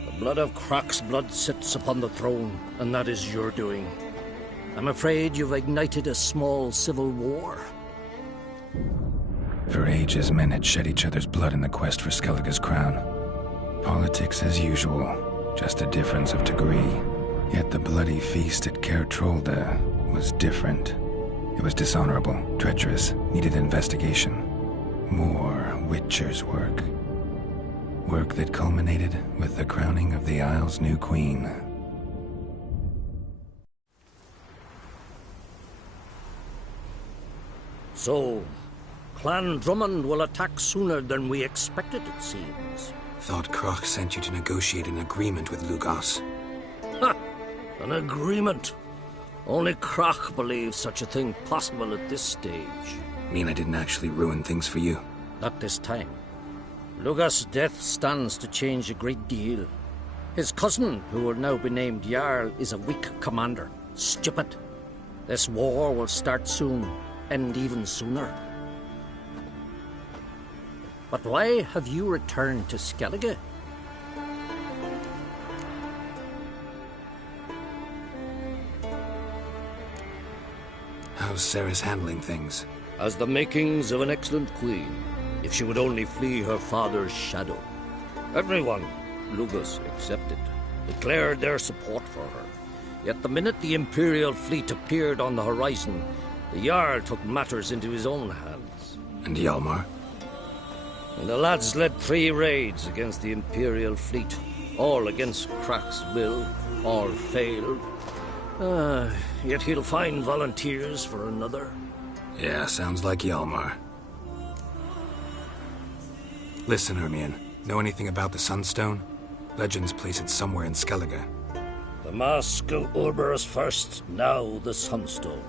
The blood of Croc's blood sits upon the throne, and that is your doing. I'm afraid you've ignited a small civil war. For ages, men had shed each other's blood in the quest for Skellige's crown. Politics as usual, just a difference of degree. Yet the bloody feast at Caer Trolda was different. It was dishonorable, treacherous, needed investigation. More Witcher's work. Work that culminated with the crowning of the Isle's new queen. So, Clan Drummond will attack sooner than we expected, it seems. Thought Croc sent you to negotiate an agreement with Lugos. Ha! An agreement? Only Croc believes such a thing possible at this stage. Mean I didn't actually ruin things for you? Not this time. Lugos' death stands to change a great deal. His cousin, who will now be named Jarl, is a weak commander. Stupid. This war will start soon, end even sooner. But why have you returned to Skellige? How's Sarah's handling things? Has the makings of an excellent queen, if she would only flee her father's shadow. Everyone, Lugos excepted, declared their support for her. Yet the minute the Imperial fleet appeared on the horizon, the Jarl took matters into his own hands. And Hjalmar? And the lads led 3 raids against the Imperial fleet, all against Croc's will, all failed. Yet he'll find volunteers for another. Yeah, sounds like Hjalmar. Listen, Hermione, know anything about the Sunstone? Legends place it somewhere in Skellige. The Mask of Urberus first, now the Sunstone.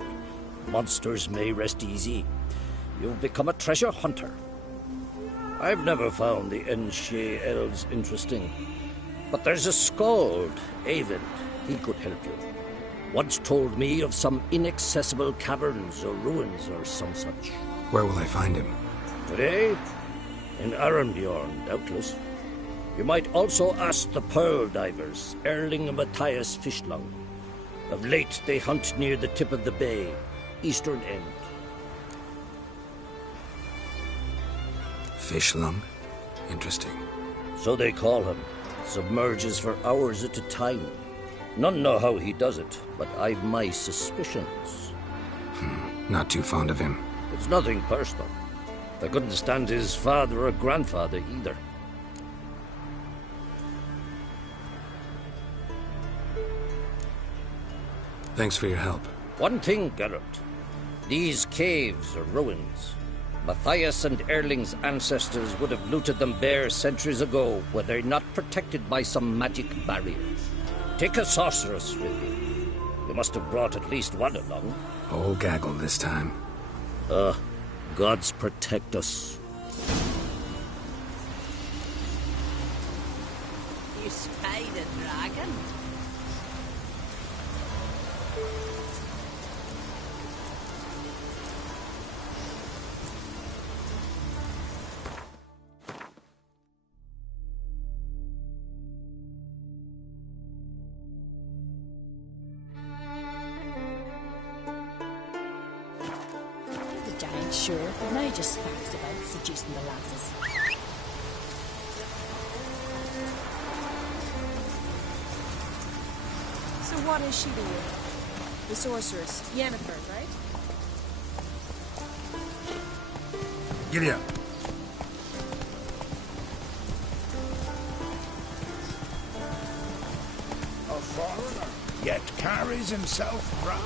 Monsters may rest easy. You've become a treasure hunter. I've never found the Enshe elves interesting. But there's a skald, Eyvind. He could help you. Once told me of some inaccessible caverns or ruins or some such. Where will I find him? Today? In Arenbjorn, doubtless. You might also ask the Pearl Divers, Erling and Matthias Fishlung. Of late, they hunt near the tip of the bay, eastern end. Fishlung? Interesting. So they call him. Submerges for hours at a time. None know how he does it, but I've my suspicions. Not too fond of him. It's nothing personal. I couldn't stand his father or grandfather either. Thanks for your help. One thing, Geralt. These caves are ruins. Matthias and Erling's ancestors would have looted them bare centuries ago were they not protected by some magic barrier. Take a sorceress with you. You must have brought at least one along. Oh, gaggle this time. Gods protect us. You spied a dragon? Sure, but now just sparks about seducing the lasses. So what is she doing? The sorceress, Yennefer, right? Giddy up. A foreigner, yet carries himself proud.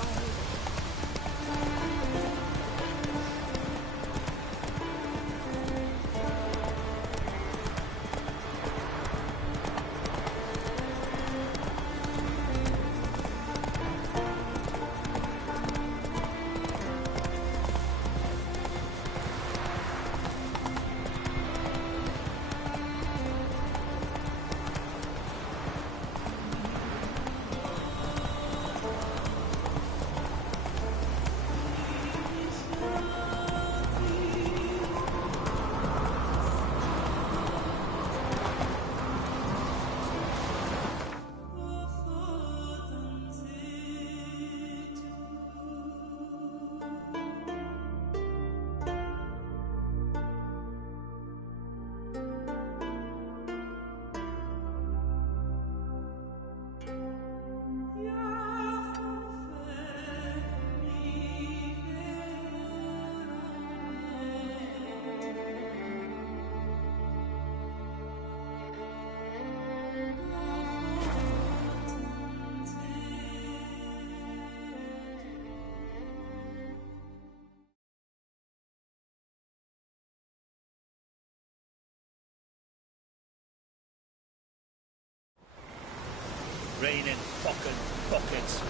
Raining fucking buckets.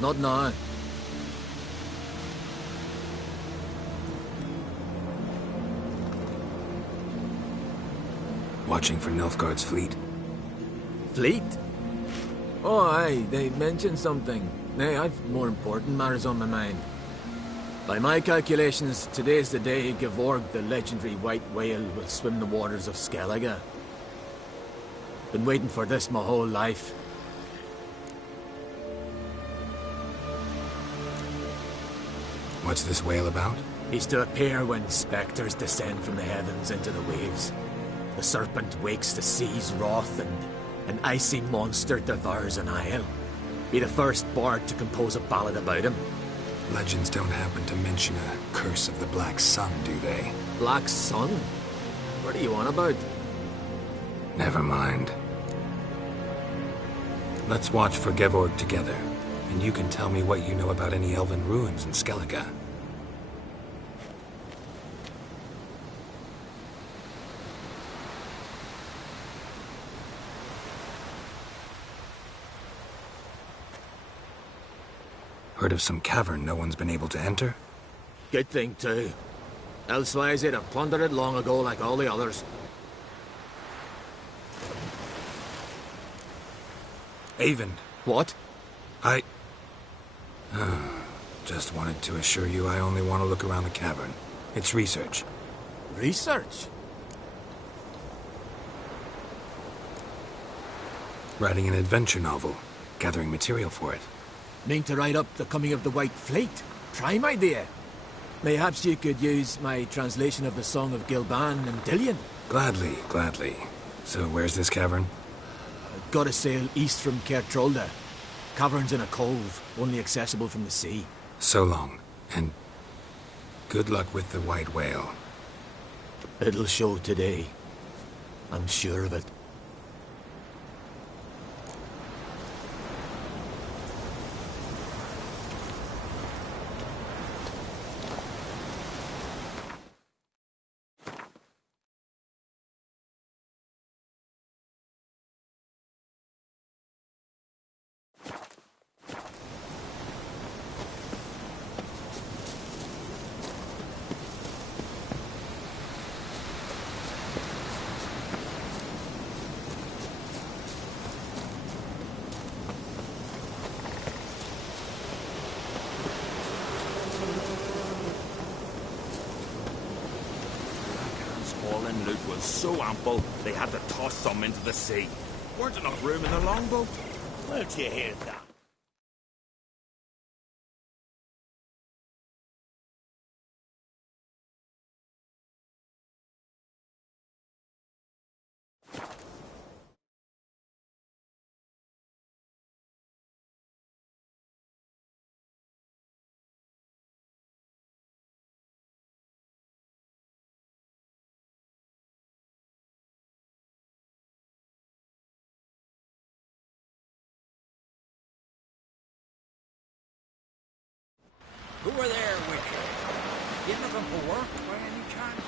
Not now. Watching for Nilfgaard's fleet. Fleet? Oh, aye, they mentioned something. Nay, I've more important matters on my mind. By my calculations, today's the day Gevorg, the legendary white whale, will swim the waters of Skellige. Been waiting for this my whole life. What's this whale about? He's to appear when spectres descend from the heavens into the waves. The serpent wakes the sea's wrath, and an icy monster devours an isle. Be the first bard to compose a ballad about him. Legends don't happen to mention a curse of the Black Sun, do they? Black Sun? What are you on about? Never mind. Let's watch for Gevorg together, and you can tell me what you know about any elven ruins in Skellige. Heard of some cavern no one's been able to enter? Good thing, too. Elsewise, they'd have plundered it long ago like all the others. Avon. What? I... just wanted to assure you I only want to look around the cavern. It's research. Research? Writing an adventure novel. Gathering material for it. Mean to write up the coming of the White Fleet? Prime idea. Mayhaps you could use my translation of the Song of Gilban and Dillion. Gladly, gladly. So where's this cavern? Gotta sail east from Kertrolda. Cavern's in a cove, only accessible from the sea. So long, and good luck with the white whale. It'll show today. I'm sure of it. Loot was so ample, they had to toss some into the sea. Weren't enough room in the longboat. Where'd you hear that? Who were there with you? Getting them for work by any chance?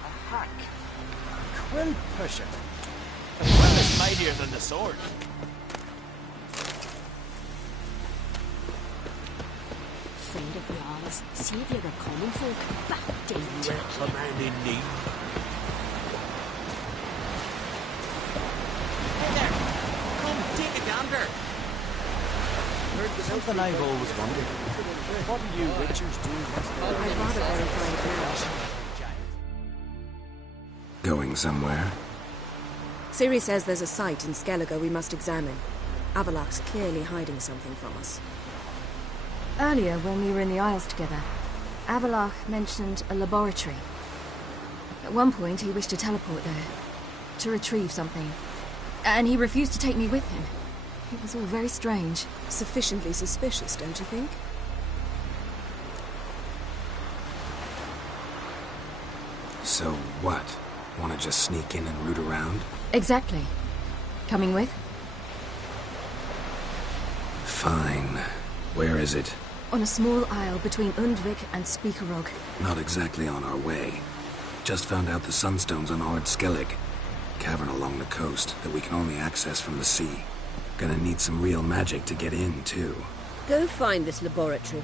A hack. A quill pusher. The quill is mightier than the sword. Friend of yours, see if you're a common folk. Back day, Where's the man in need? Something I've always wondered. What do you witchers do? I'd rather verify it now. Going somewhere? Ciri says there's a site in Skellige we must examine. Avalok's clearly hiding something from us. Earlier, when we were in the Isles together, Avalok mentioned a laboratory. At one point, he wished to teleport there, to retrieve something. And he refused to take me with him. It was all very strange. Sufficiently suspicious, don't you think? So what? Want to just sneak in and root around? Exactly. Coming with? Fine. Where is it? On a small isle between Undvik and Speakerog. Not exactly on our way. Just found out the sunstone's on Ard Skellig. Cavern along the coast that we can only access from the sea. Gonna need some real magic to get in, too. Go find this laboratory.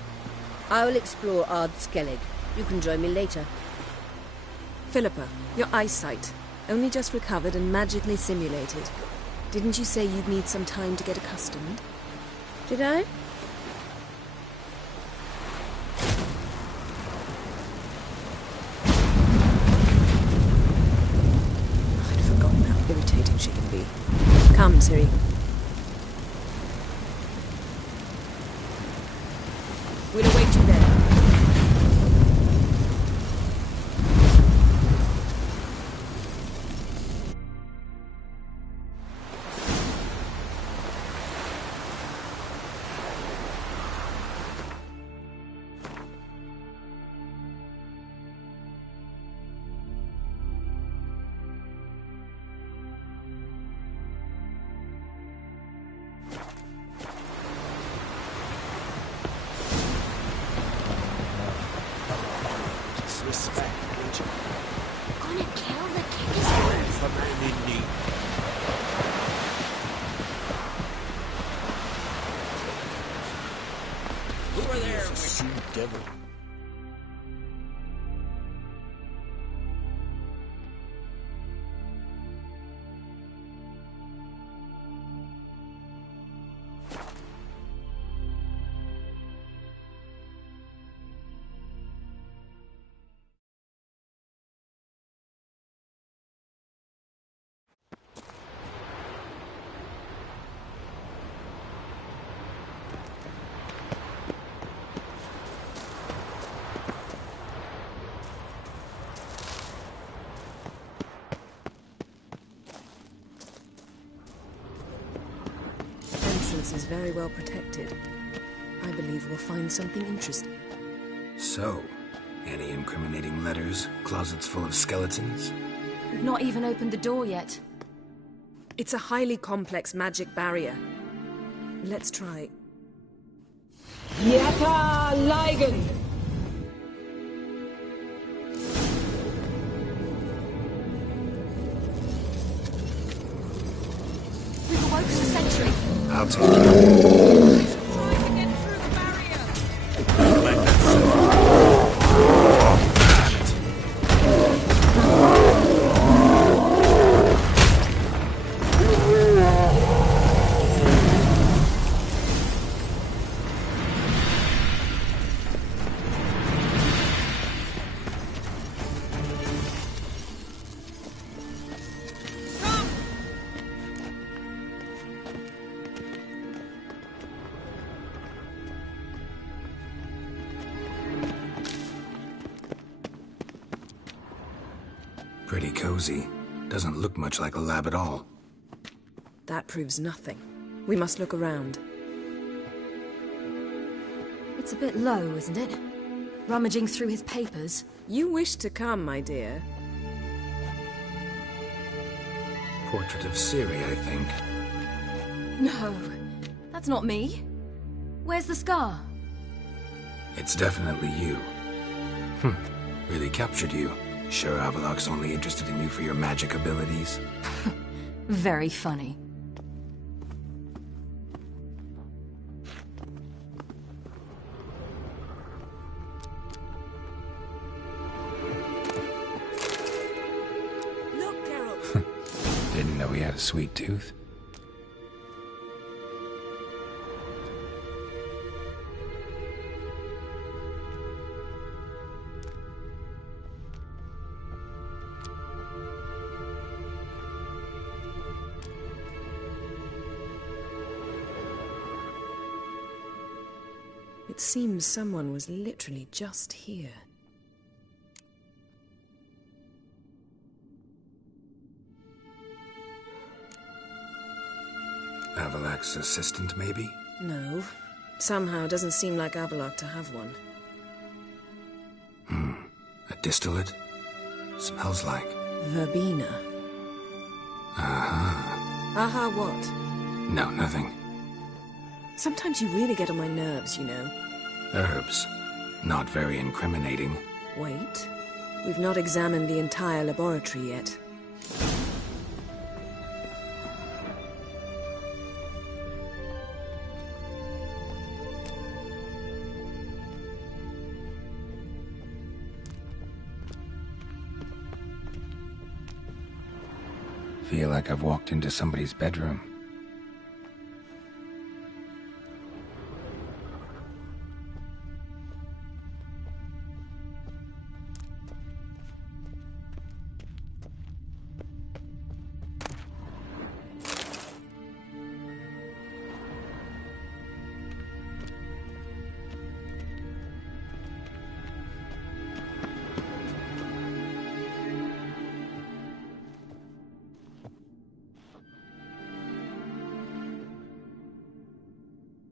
I will explore Ard Skellig. You can join me later. Philippa, your eyesight. Only just recovered and magically simulated. Didn't you say you'd need some time to get accustomed? Did I? I'd forgotten how irritating she can be. Come, Ciri. We'll await you there. Respect, would you? Gonna kill the kickers. For man in need. Over there, a sea devil. Entrance is very well protected. I believe we'll find something interesting. So, any incriminating letters? Closets full of skeletons? We've not even opened the door yet. It's a highly complex magic barrier. Let's try. Yata Ligen! We've awoken the sentry. I'll take you. Pretty cozy. Doesn't look much like a lab at all. That proves nothing. We must look around. It's a bit low, isn't it? Rummaging through his papers. You wish to come, my dear. Portrait of Ciri, I think. No, that's not me. Where's the scar? It's definitely you. Really captured you. Sure Avalok's only interested in you for your magic abilities? Very funny. Look, Geralt. Didn't know he had a sweet tooth. It seems someone was literally just here. Avalak's assistant, maybe? No. Somehow it doesn't seem like Avallac'h to have one. A distillate? Smells like... Verbena. Aha. Aha what? No, nothing. Sometimes you really get on my nerves, you know. Herbs. Not very incriminating. Wait. We've not examined the entire laboratory yet. Feel like I've walked into somebody's bedroom.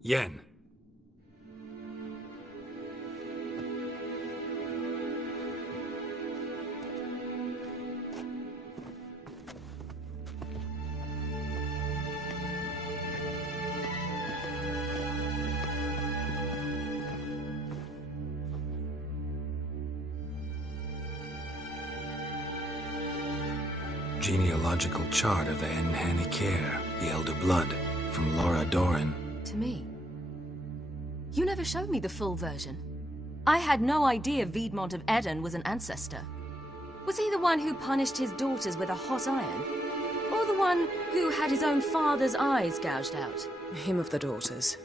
Yen. Genealogical chart of the Enhanikare, the Elder Blood, from Laura Doran. To me? You never showed me the full version. I had no idea Viedmont of Eden was an ancestor. Was he the one who punished his daughters with a hot iron? Or the one who had his own father's eyes gouged out? Him of the daughters.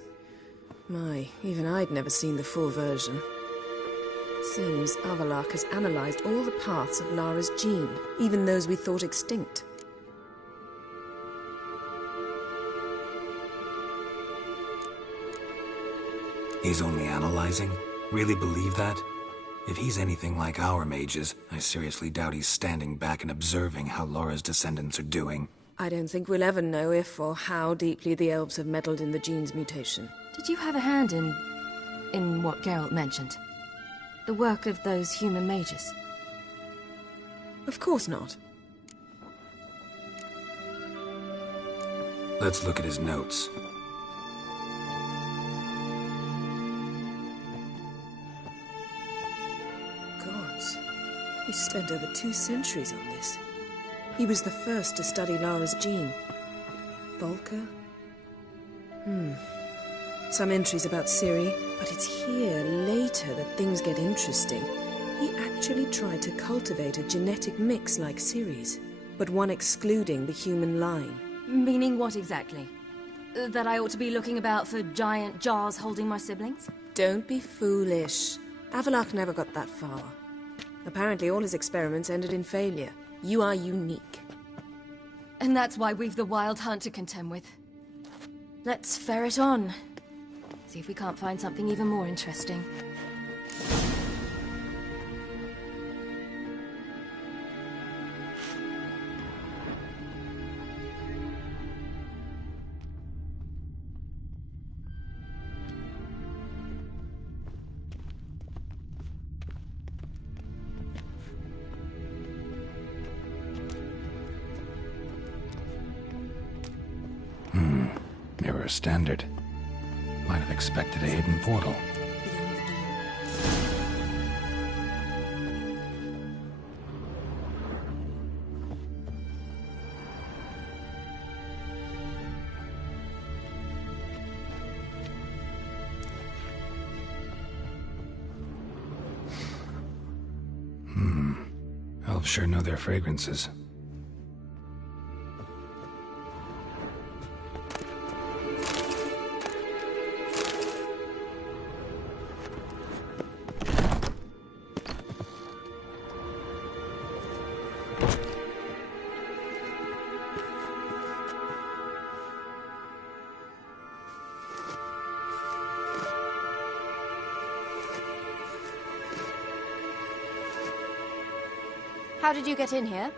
My, even I'd never seen the full version. Seems Avallac'h has analyzed all the parts of Lara's gene, even those we thought extinct. He's only analyzing? Really believe that? If he's anything like our mages, I seriously doubt he's standing back and observing how Laura's descendants are doing. I don't think we'll ever know if or how deeply the elves have meddled in the gene's mutation. Did you have a hand in what Geralt mentioned? The work of those human mages? Of course not. Let's look at his notes. Gods. He spent over 2 centuries on this. He was the first to study Lara's gene. Volker? Some entries about Ciri, but it's here, later, that things get interesting. He actually tried to cultivate a genetic mix like Ciri's, but one excluding the human line. Meaning what exactly? That I ought to be looking about for giant jars holding my siblings? Don't be foolish. Avallac'h never got that far. Apparently all his experiments ended in failure. You are unique. And that's why we've the Wild Hunt to contend with. Let's ferret on. See if we can't find something even more interesting. Mirror standard. Might have expected a hidden portal. Elves sure know their fragrances. How did you get in here?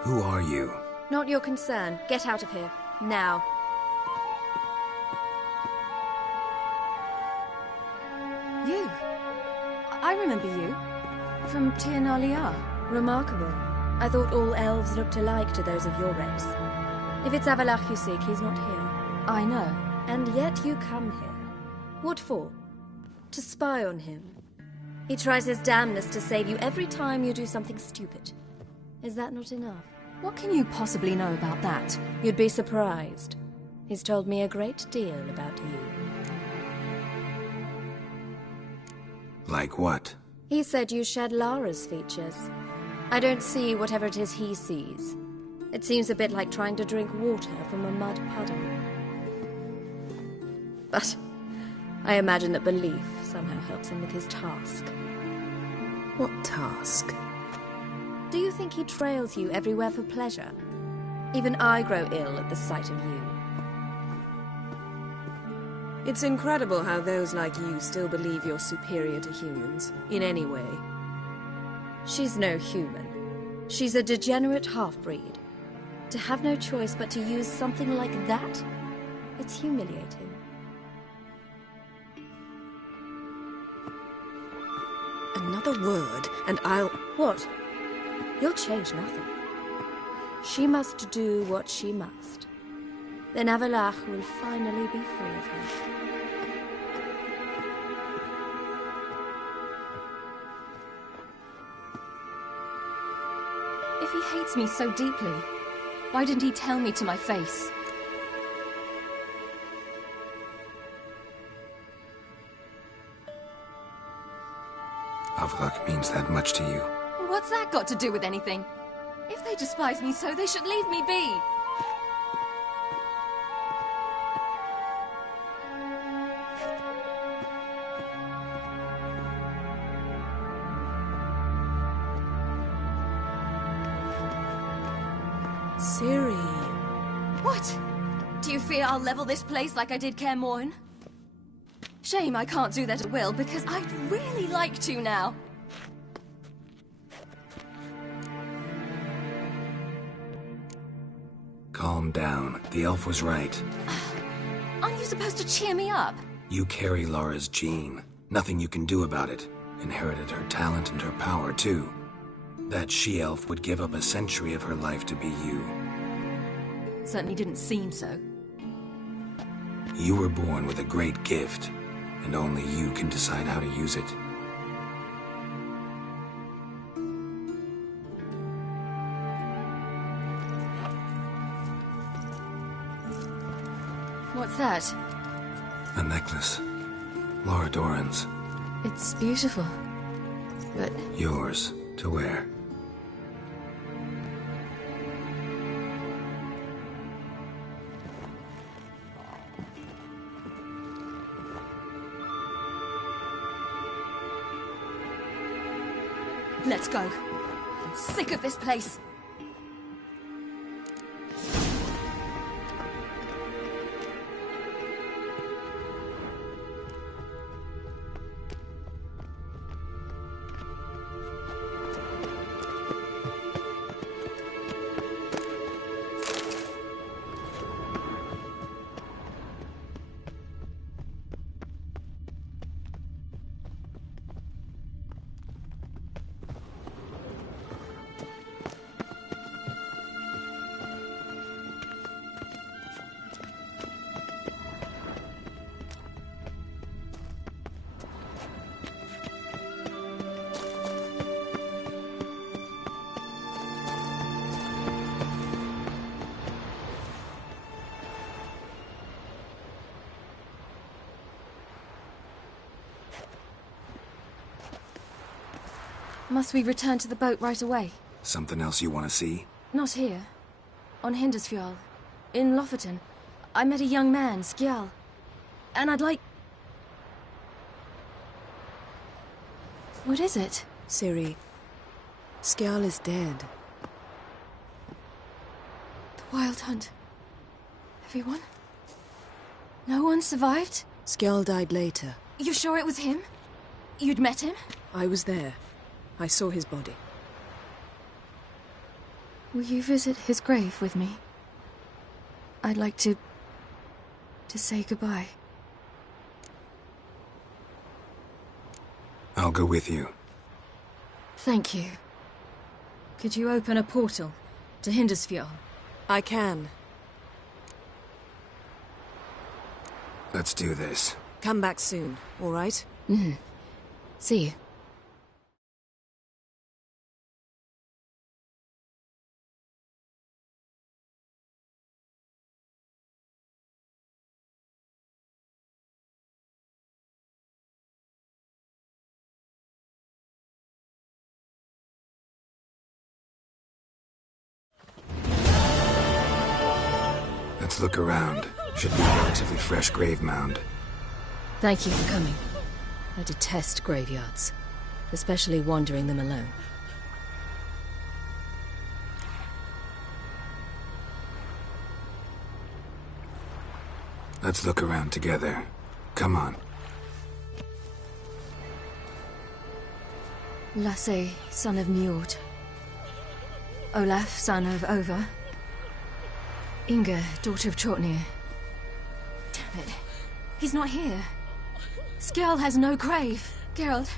Who are you? Not your concern. Get out of here. Now. You? I remember you. From Tir Nalia. Remarkable. I thought all elves looked alike to those of your race. If it's Avalach you seek, he's not here. I know. And yet you come here. What for? To spy on him. He tries his damnedest to save you every time you do something stupid. Is that not enough? What can you possibly know about that? You'd be surprised. He's told me a great deal about you. Like what? He said you shared Lara's features. I don't see whatever it is he sees. It seems a bit like trying to drink water from a mud puddle. But I imagine that belief somehow helps him with his task. What task? Do you think he trails you everywhere for pleasure? Even I grow ill at the sight of you. It's incredible how those like you still believe you're superior to humans, in any way. She's no human. She's a degenerate half-breed. To have no choice but to use something like that? It's humiliating. Another word, and I'll... What? You'll change nothing. She must do what she must. Then Avalach will finally be free of her. If he hates me so deeply, why didn't he tell me to my face? Avalach means that much to you. What's that got to do with anything? If they despise me so, they should leave me be. Ciri. What? Do you fear I'll level this place like I did Kaer Morhen? Shame I can't do that at will, because I'd really like to now. Calm down. The elf was right. Aren't you supposed to cheer me up? You carry Lara's gene. Nothing you can do about it. Inherited her talent and her power, too. That she-elf would give up a century of her life to be you. Certainly didn't seem so. You were born with a great gift, and only you can decide how to use it. What's that? A necklace. Lara Doran's. It's beautiful, but... Yours to wear. Let's go. I'm sick of this place. Must we return to the boat right away? Something else you want to see? Not here. On Hindersfjall. In Lofoten. I met a young man, Skjal. And I'd like... What is it? Ciri, Skjal is dead. The Wild Hunt. Everyone? No one survived? Skjal died later, You sure it was him? You'd met him? I was there. I saw his body. Will you visit his grave with me? I'd like to say goodbye. I'll go with you. Thank you. Could you open a portal to Hindersfjord? I can. Let's do this. Come back soon, all right? Mm-hmm. See you. Let's look around. Should be a relatively fresh grave mound. Thank you for coming. I detest graveyards, especially wandering them alone. Let's look around together. Come on. Lasse, son of Njord. Olaf, son of Over. Inga, daughter of Trotnir. Damn it. He's not here. Skjall has no grave. Geralt,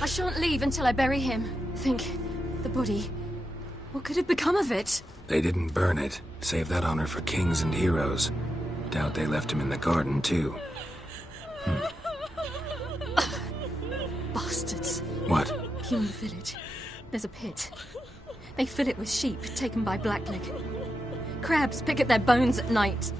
I shan't leave until I bury him. Think, the body. What could have become of it? They didn't burn it. Save that honor for kings and heroes. Doubt they left him in the garden, too. Bastards. What? Beyond the village, there's a pit. They fill it with sheep taken by Blackleg. Crabs pick at their bones at night.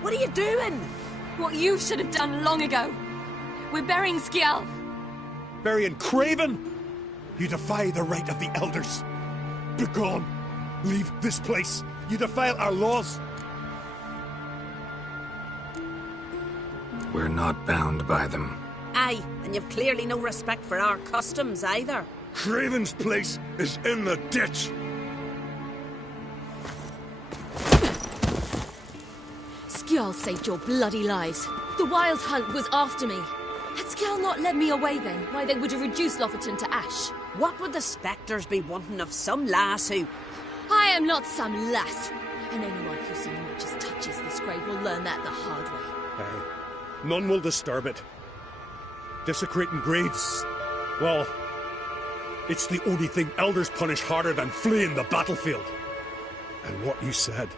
What are you doing? What you should have done long ago. We're burying Skjall. Burying Craven? You defy the right of the elders. Begone. Leave this place. You defile our laws. We're not bound by them. Aye, and you've clearly no respect for our customs either. Craven's place is in the ditch. Skjall saved your bloody lives. The Wild Hunt was after me. Had Skjall not led me away then, why they would have reduced Lofoten to ash. What would the spectres be wanting of some lass who... I am not some lass. And anyone who so much as touches this grave will learn that the hard way. Aye. None will disturb it. Desecrating graves, well, it's the only thing elders punish harder than fleeing the battlefield. And what you said.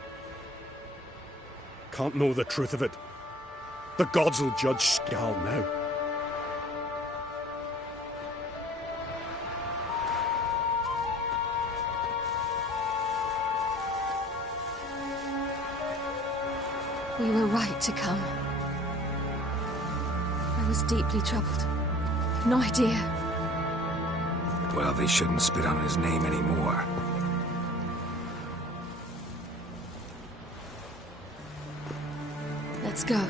Can't know the truth of it. The gods will judge Skjall now. We were right to come. I was deeply troubled. You've no idea. Well, they shouldn't spit on his name anymore. Let's go.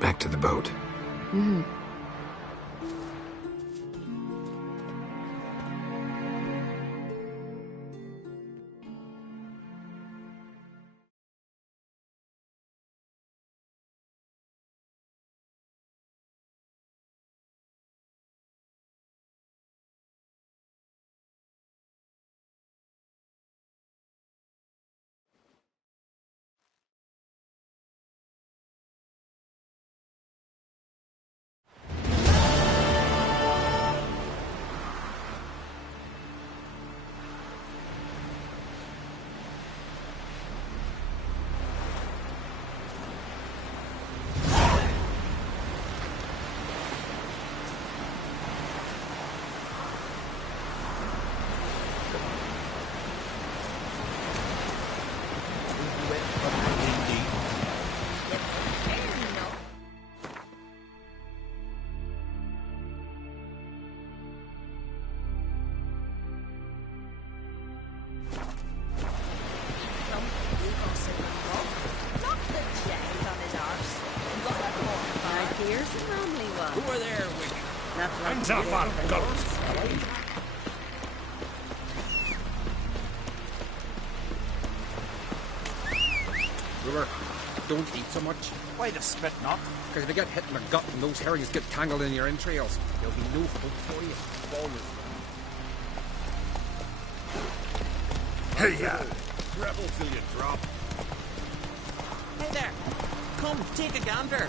Back to the boat. Mm-hmm. there, Wigan. Hands up on guns. Brewer, don't eat so much. Why the spit not? Because if you get hit in the gut and those herrings get tangled in your entrails, there'll be no hope for you. Hey, treble till you drop. Hey there. Come, take a gander.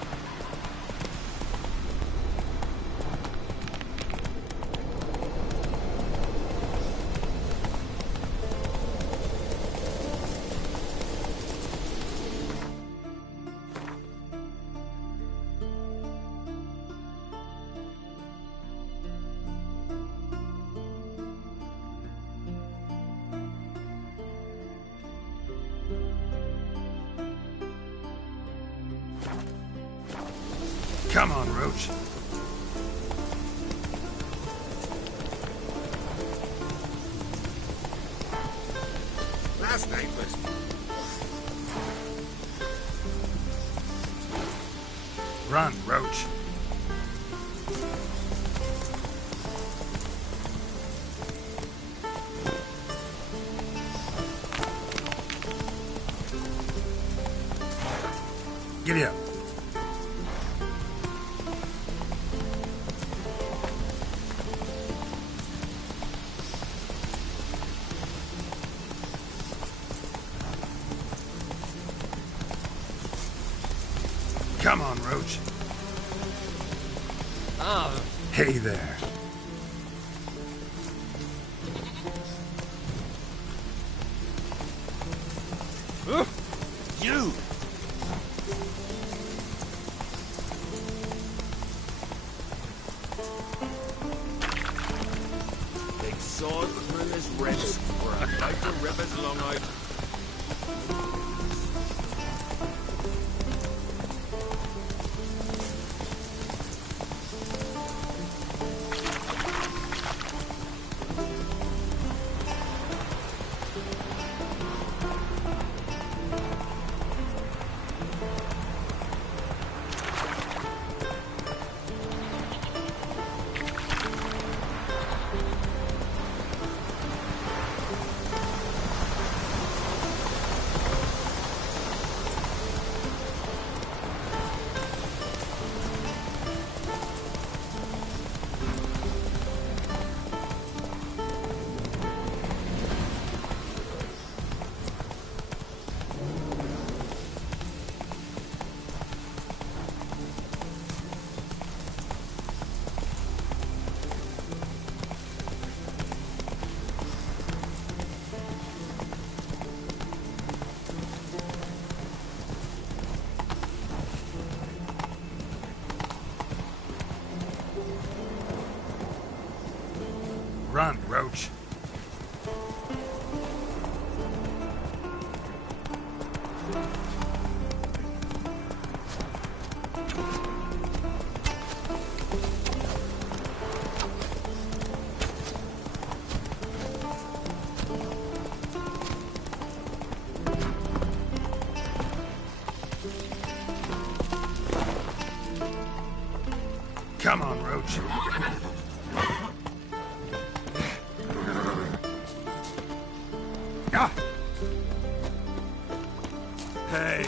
Come on, Roach. Last night was... Run, Roach. Giddy up. Come on, Roach. Ah. Hey there. You! Big sword through his ribs, or a knife to rip his lung out. Run, Roach. Come on, Roach. Ah! Hey.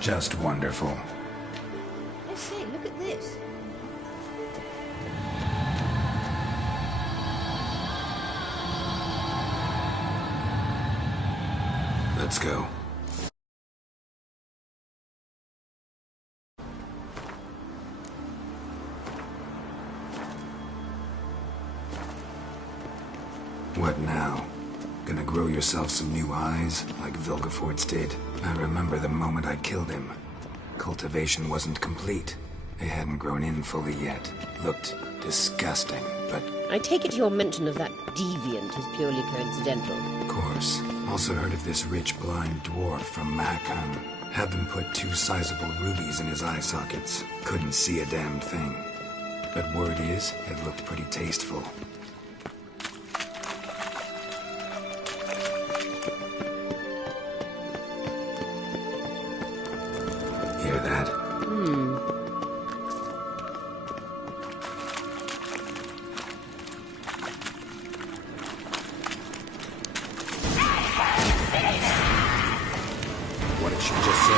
Just wonderful. Let's see, look at this. Let's go. What now? Gonna grow yourself some new eyes, like Vilgefortz did? I remember the moment I killed him. Cultivation wasn't complete. They hadn't grown in fully yet. Looked disgusting, but... I take it your mention of that deviant is purely coincidental. Of course. Also heard of this rich blind dwarf from Mahakam. Had them put 2 sizable rubies in his eye sockets. Couldn't see a damn thing. But word is, it looked pretty tasteful. Hear that? What did she just say?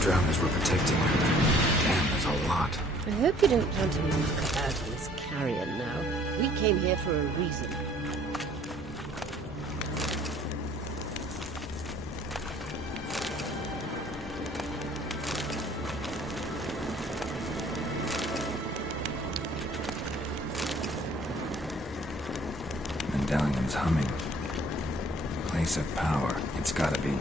Drowners were protecting her. Damn, there's a lot. I hope you don't plan to knock about in this carrion now. We came here for a reason. Medallion's humming. Place of power. It's gotta be.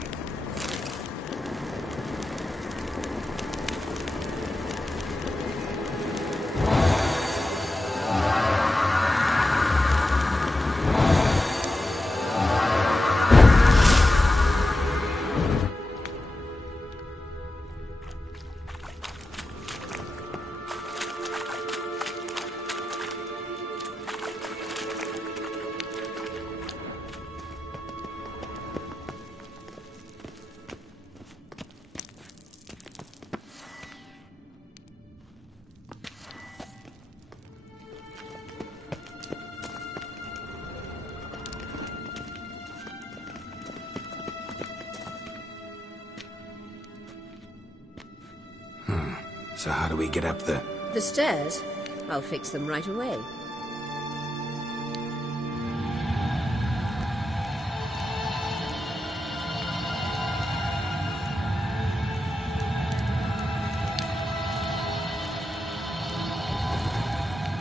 So how do we get up the... The stairs? I'll fix them right away.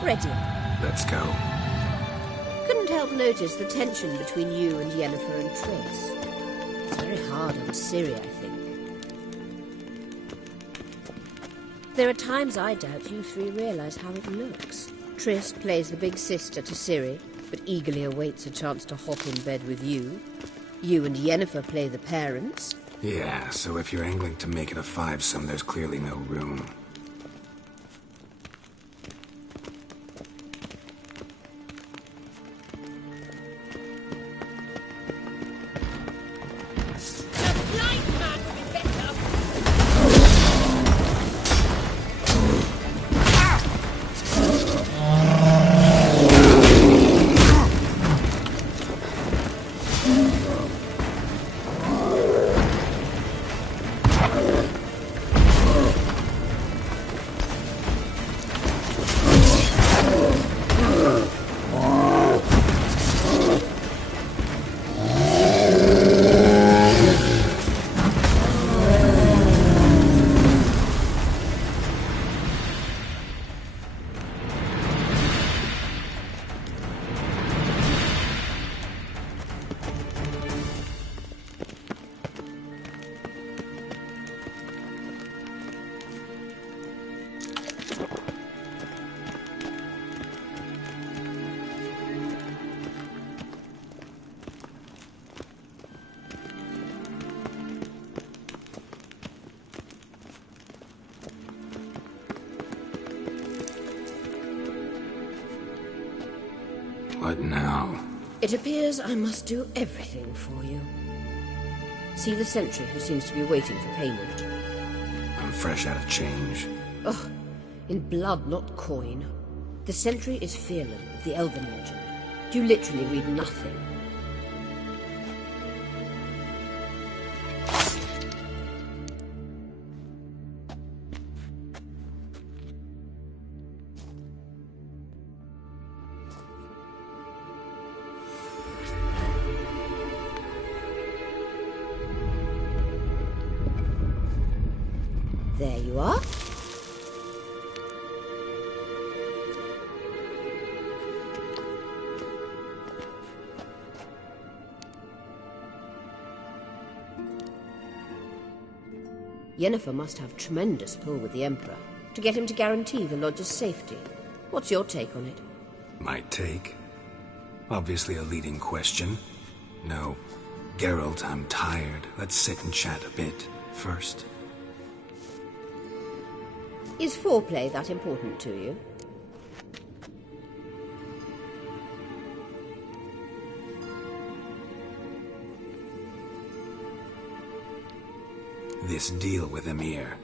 Ready. Let's go. Couldn't help notice the tension between you and Yennefer and Trace. It's very hard on Ciri, I think. There are times I doubt you 3 realize how it looks. Triss plays the big sister to Ciri, but eagerly awaits a chance to hop in bed with you. You and Yennefer play the parents. Yeah, so if you're angling to make it a 5-some, there's clearly no room. What now? It appears I must do everything for you. See the sentry who seems to be waiting for payment. I'm fresh out of change. Oh, in blood, not coin. The sentry is Phelan of the Elven legend. You literally read nothing. There you are. Yennefer must have tremendous pull with the Emperor to get him to guarantee the Lodge's safety. What's your take on it? My take? Obviously a leading question. No. Geralt, I'm tired. Let's sit and chat a bit first. Is foreplay that important to you? This deal with Emir.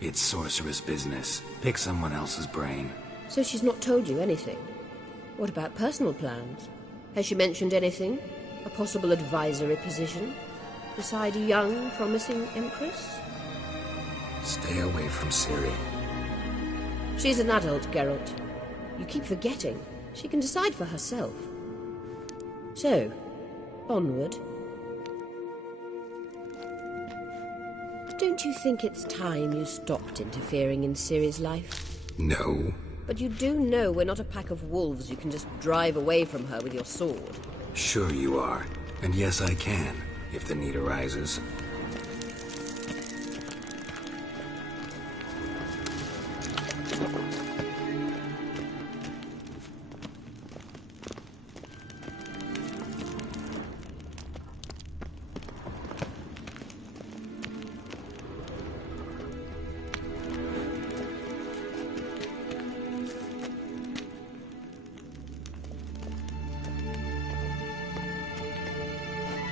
It's sorceress business. Pick someone else's brain. So she's not told you anything? What about personal plans? Has she mentioned anything? A possible advisory position? Beside a young, promising Empress? Stay away from Ciri. She's an adult, Geralt. You keep forgetting. She can decide for herself. So, onward. Don't you think it's time you stopped interfering in Ciri's life? No. But you do know we're not a pack of wolves you can just drive away from her with your sword. Sure you are. And yes, I can, if the need arises.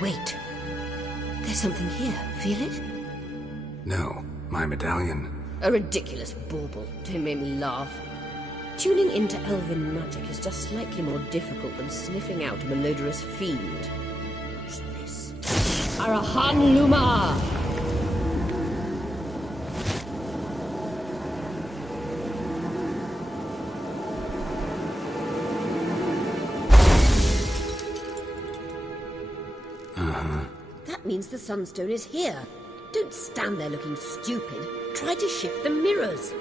Wait. There's something here. Feel it? No. My medallion. A ridiculous bauble. Don't make me laugh. Tuning into elven magic is just slightly more difficult than sniffing out a malodorous fiend. Watch this. Arahan Luma! That means the Sunstone is here. Don't stand there looking stupid. Try to shift the mirrors.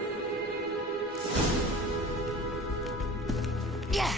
Yeah.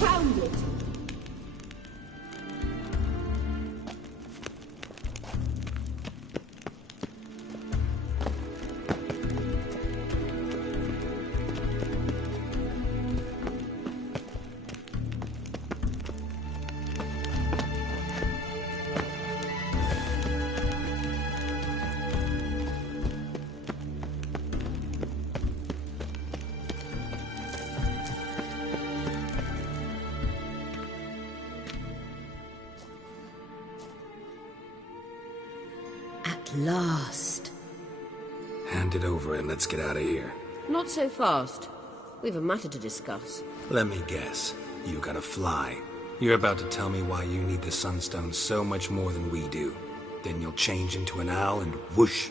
Found it! At last. Hand it over and let's get out of here. Not so fast. We've a matter to discuss. Let me guess. You gotta fly. You're about to tell me why you need the Sunstone so much more than we do. Then you'll change into an owl and whoosh.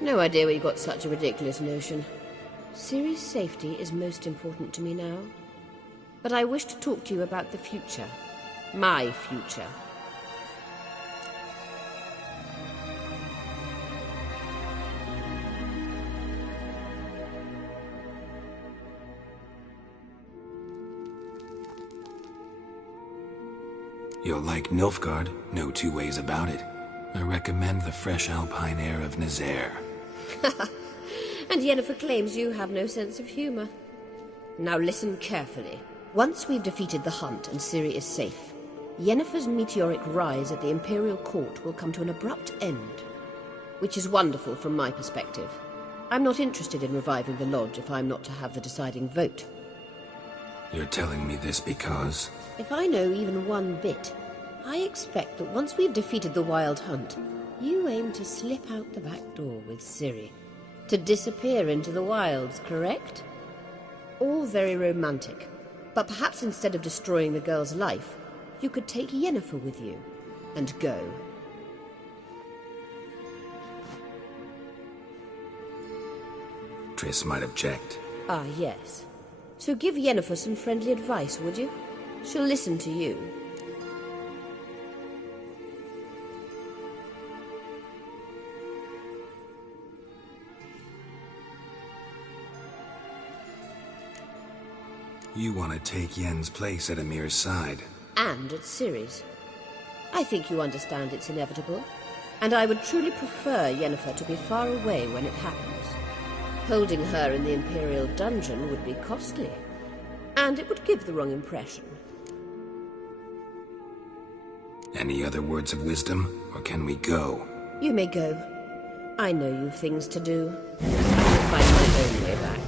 No idea where you got such a ridiculous notion. Ciri's safety is most important to me now. But I wish to talk to you about the future. My future. You'll like Nilfgaard, no two ways about it. I recommend the fresh alpine air of Nazaire. And Yennefer claims you have no sense of humor. Now listen carefully. Once we've defeated the hunt and Ciri is safe, Yennefer's meteoric rise at the Imperial Court will come to an abrupt end. Which is wonderful from my perspective. I'm not interested in reviving the Lodge if I'm not to have the deciding vote. You're telling me this because... If I know even one bit, I expect that once we've defeated the Wild Hunt, you aim to slip out the back door with Ciri. To disappear into the wilds, correct? All very romantic. But perhaps instead of destroying the girl's life, you could take Yennefer with you, and go. Triss might object. Ah, yes. So give Yennefer some friendly advice, would you? She'll listen to you. You want to take Yen's place at Amir's side. And at Ciri's. I think you understand it's inevitable. And I would truly prefer Yennefer to be far away when it happens. Holding her in the Imperial dungeon would be costly. And it would give the wrong impression. Any other words of wisdom, or can we go? You may go. I know you've things to do. I will find my own way back.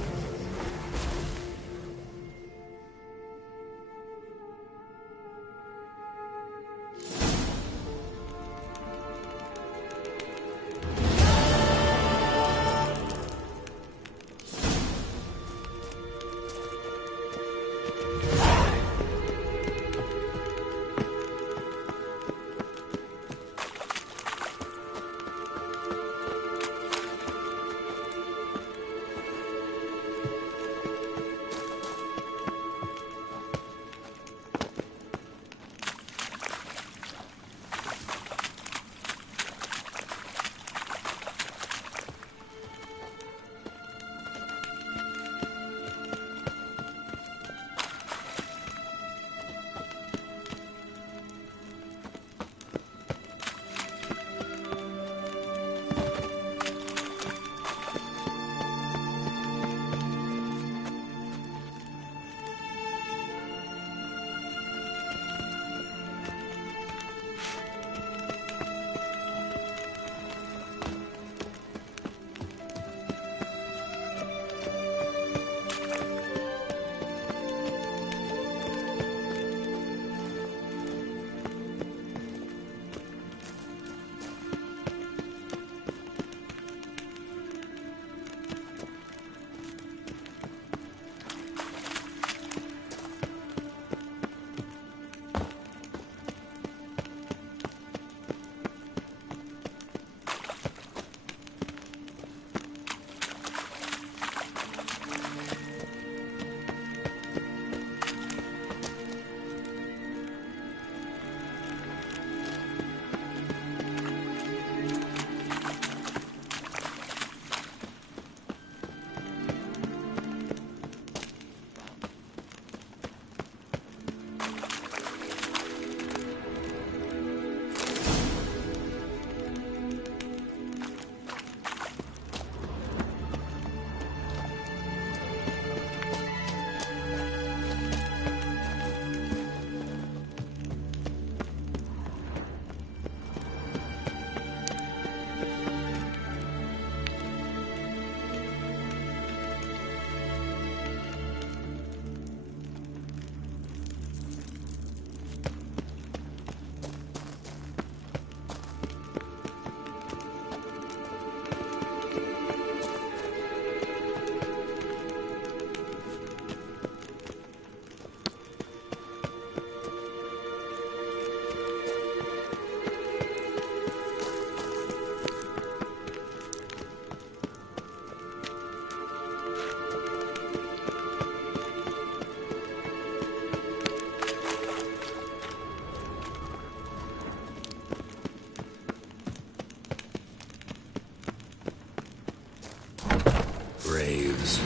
is.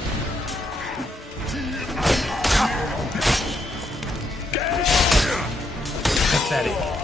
Pathetic.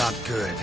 Not good.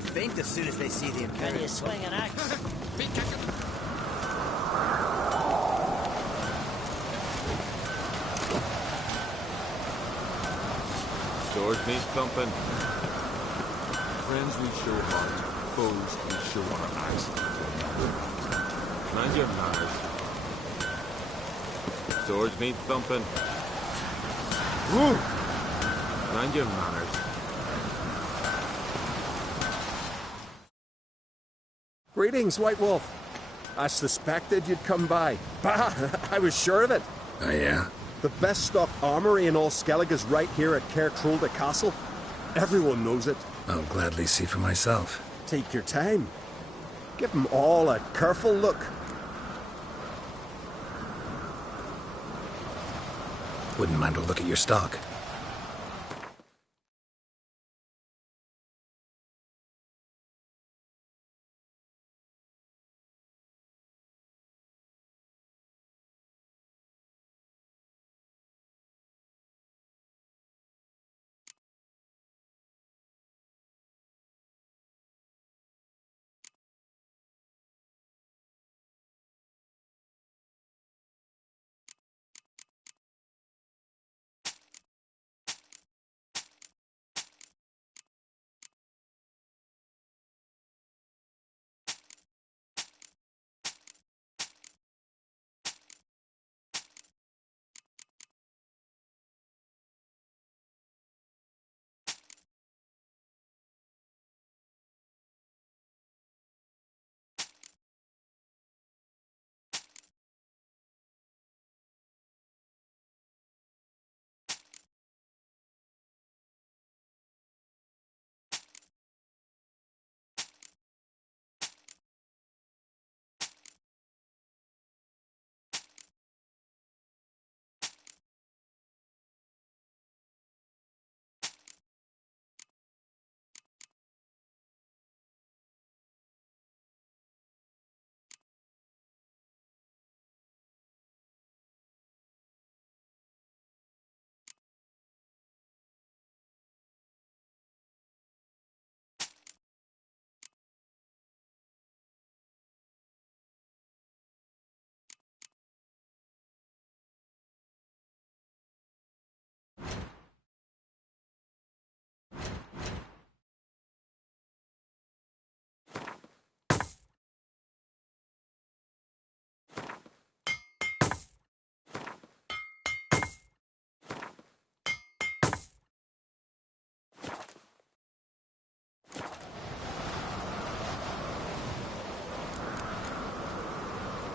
will faint as soon as they see the Imperial. Can you swing an axe? Swords need thumping. Friends we show heart, foes we show our axe. Mind your manners. Swords need thumping. Woo! Mind your manners. Greetings, White Wolf. I suspected you'd come by. Bah! I was sure of it. Oh, yeah? The best stocked armory in all Skellig is right here at Caer Trulda Castle. Everyone knows it. I'll gladly see for myself. Take your time. Give them all a careful look. Wouldn't mind a look at your stock.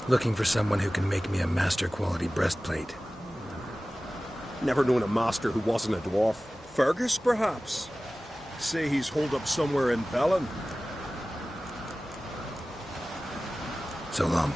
Looking for someone who can make me a master-quality breastplate. Never known a master who wasn't a dwarf. Fergus, perhaps? Say he's holed up somewhere in Velen. So long.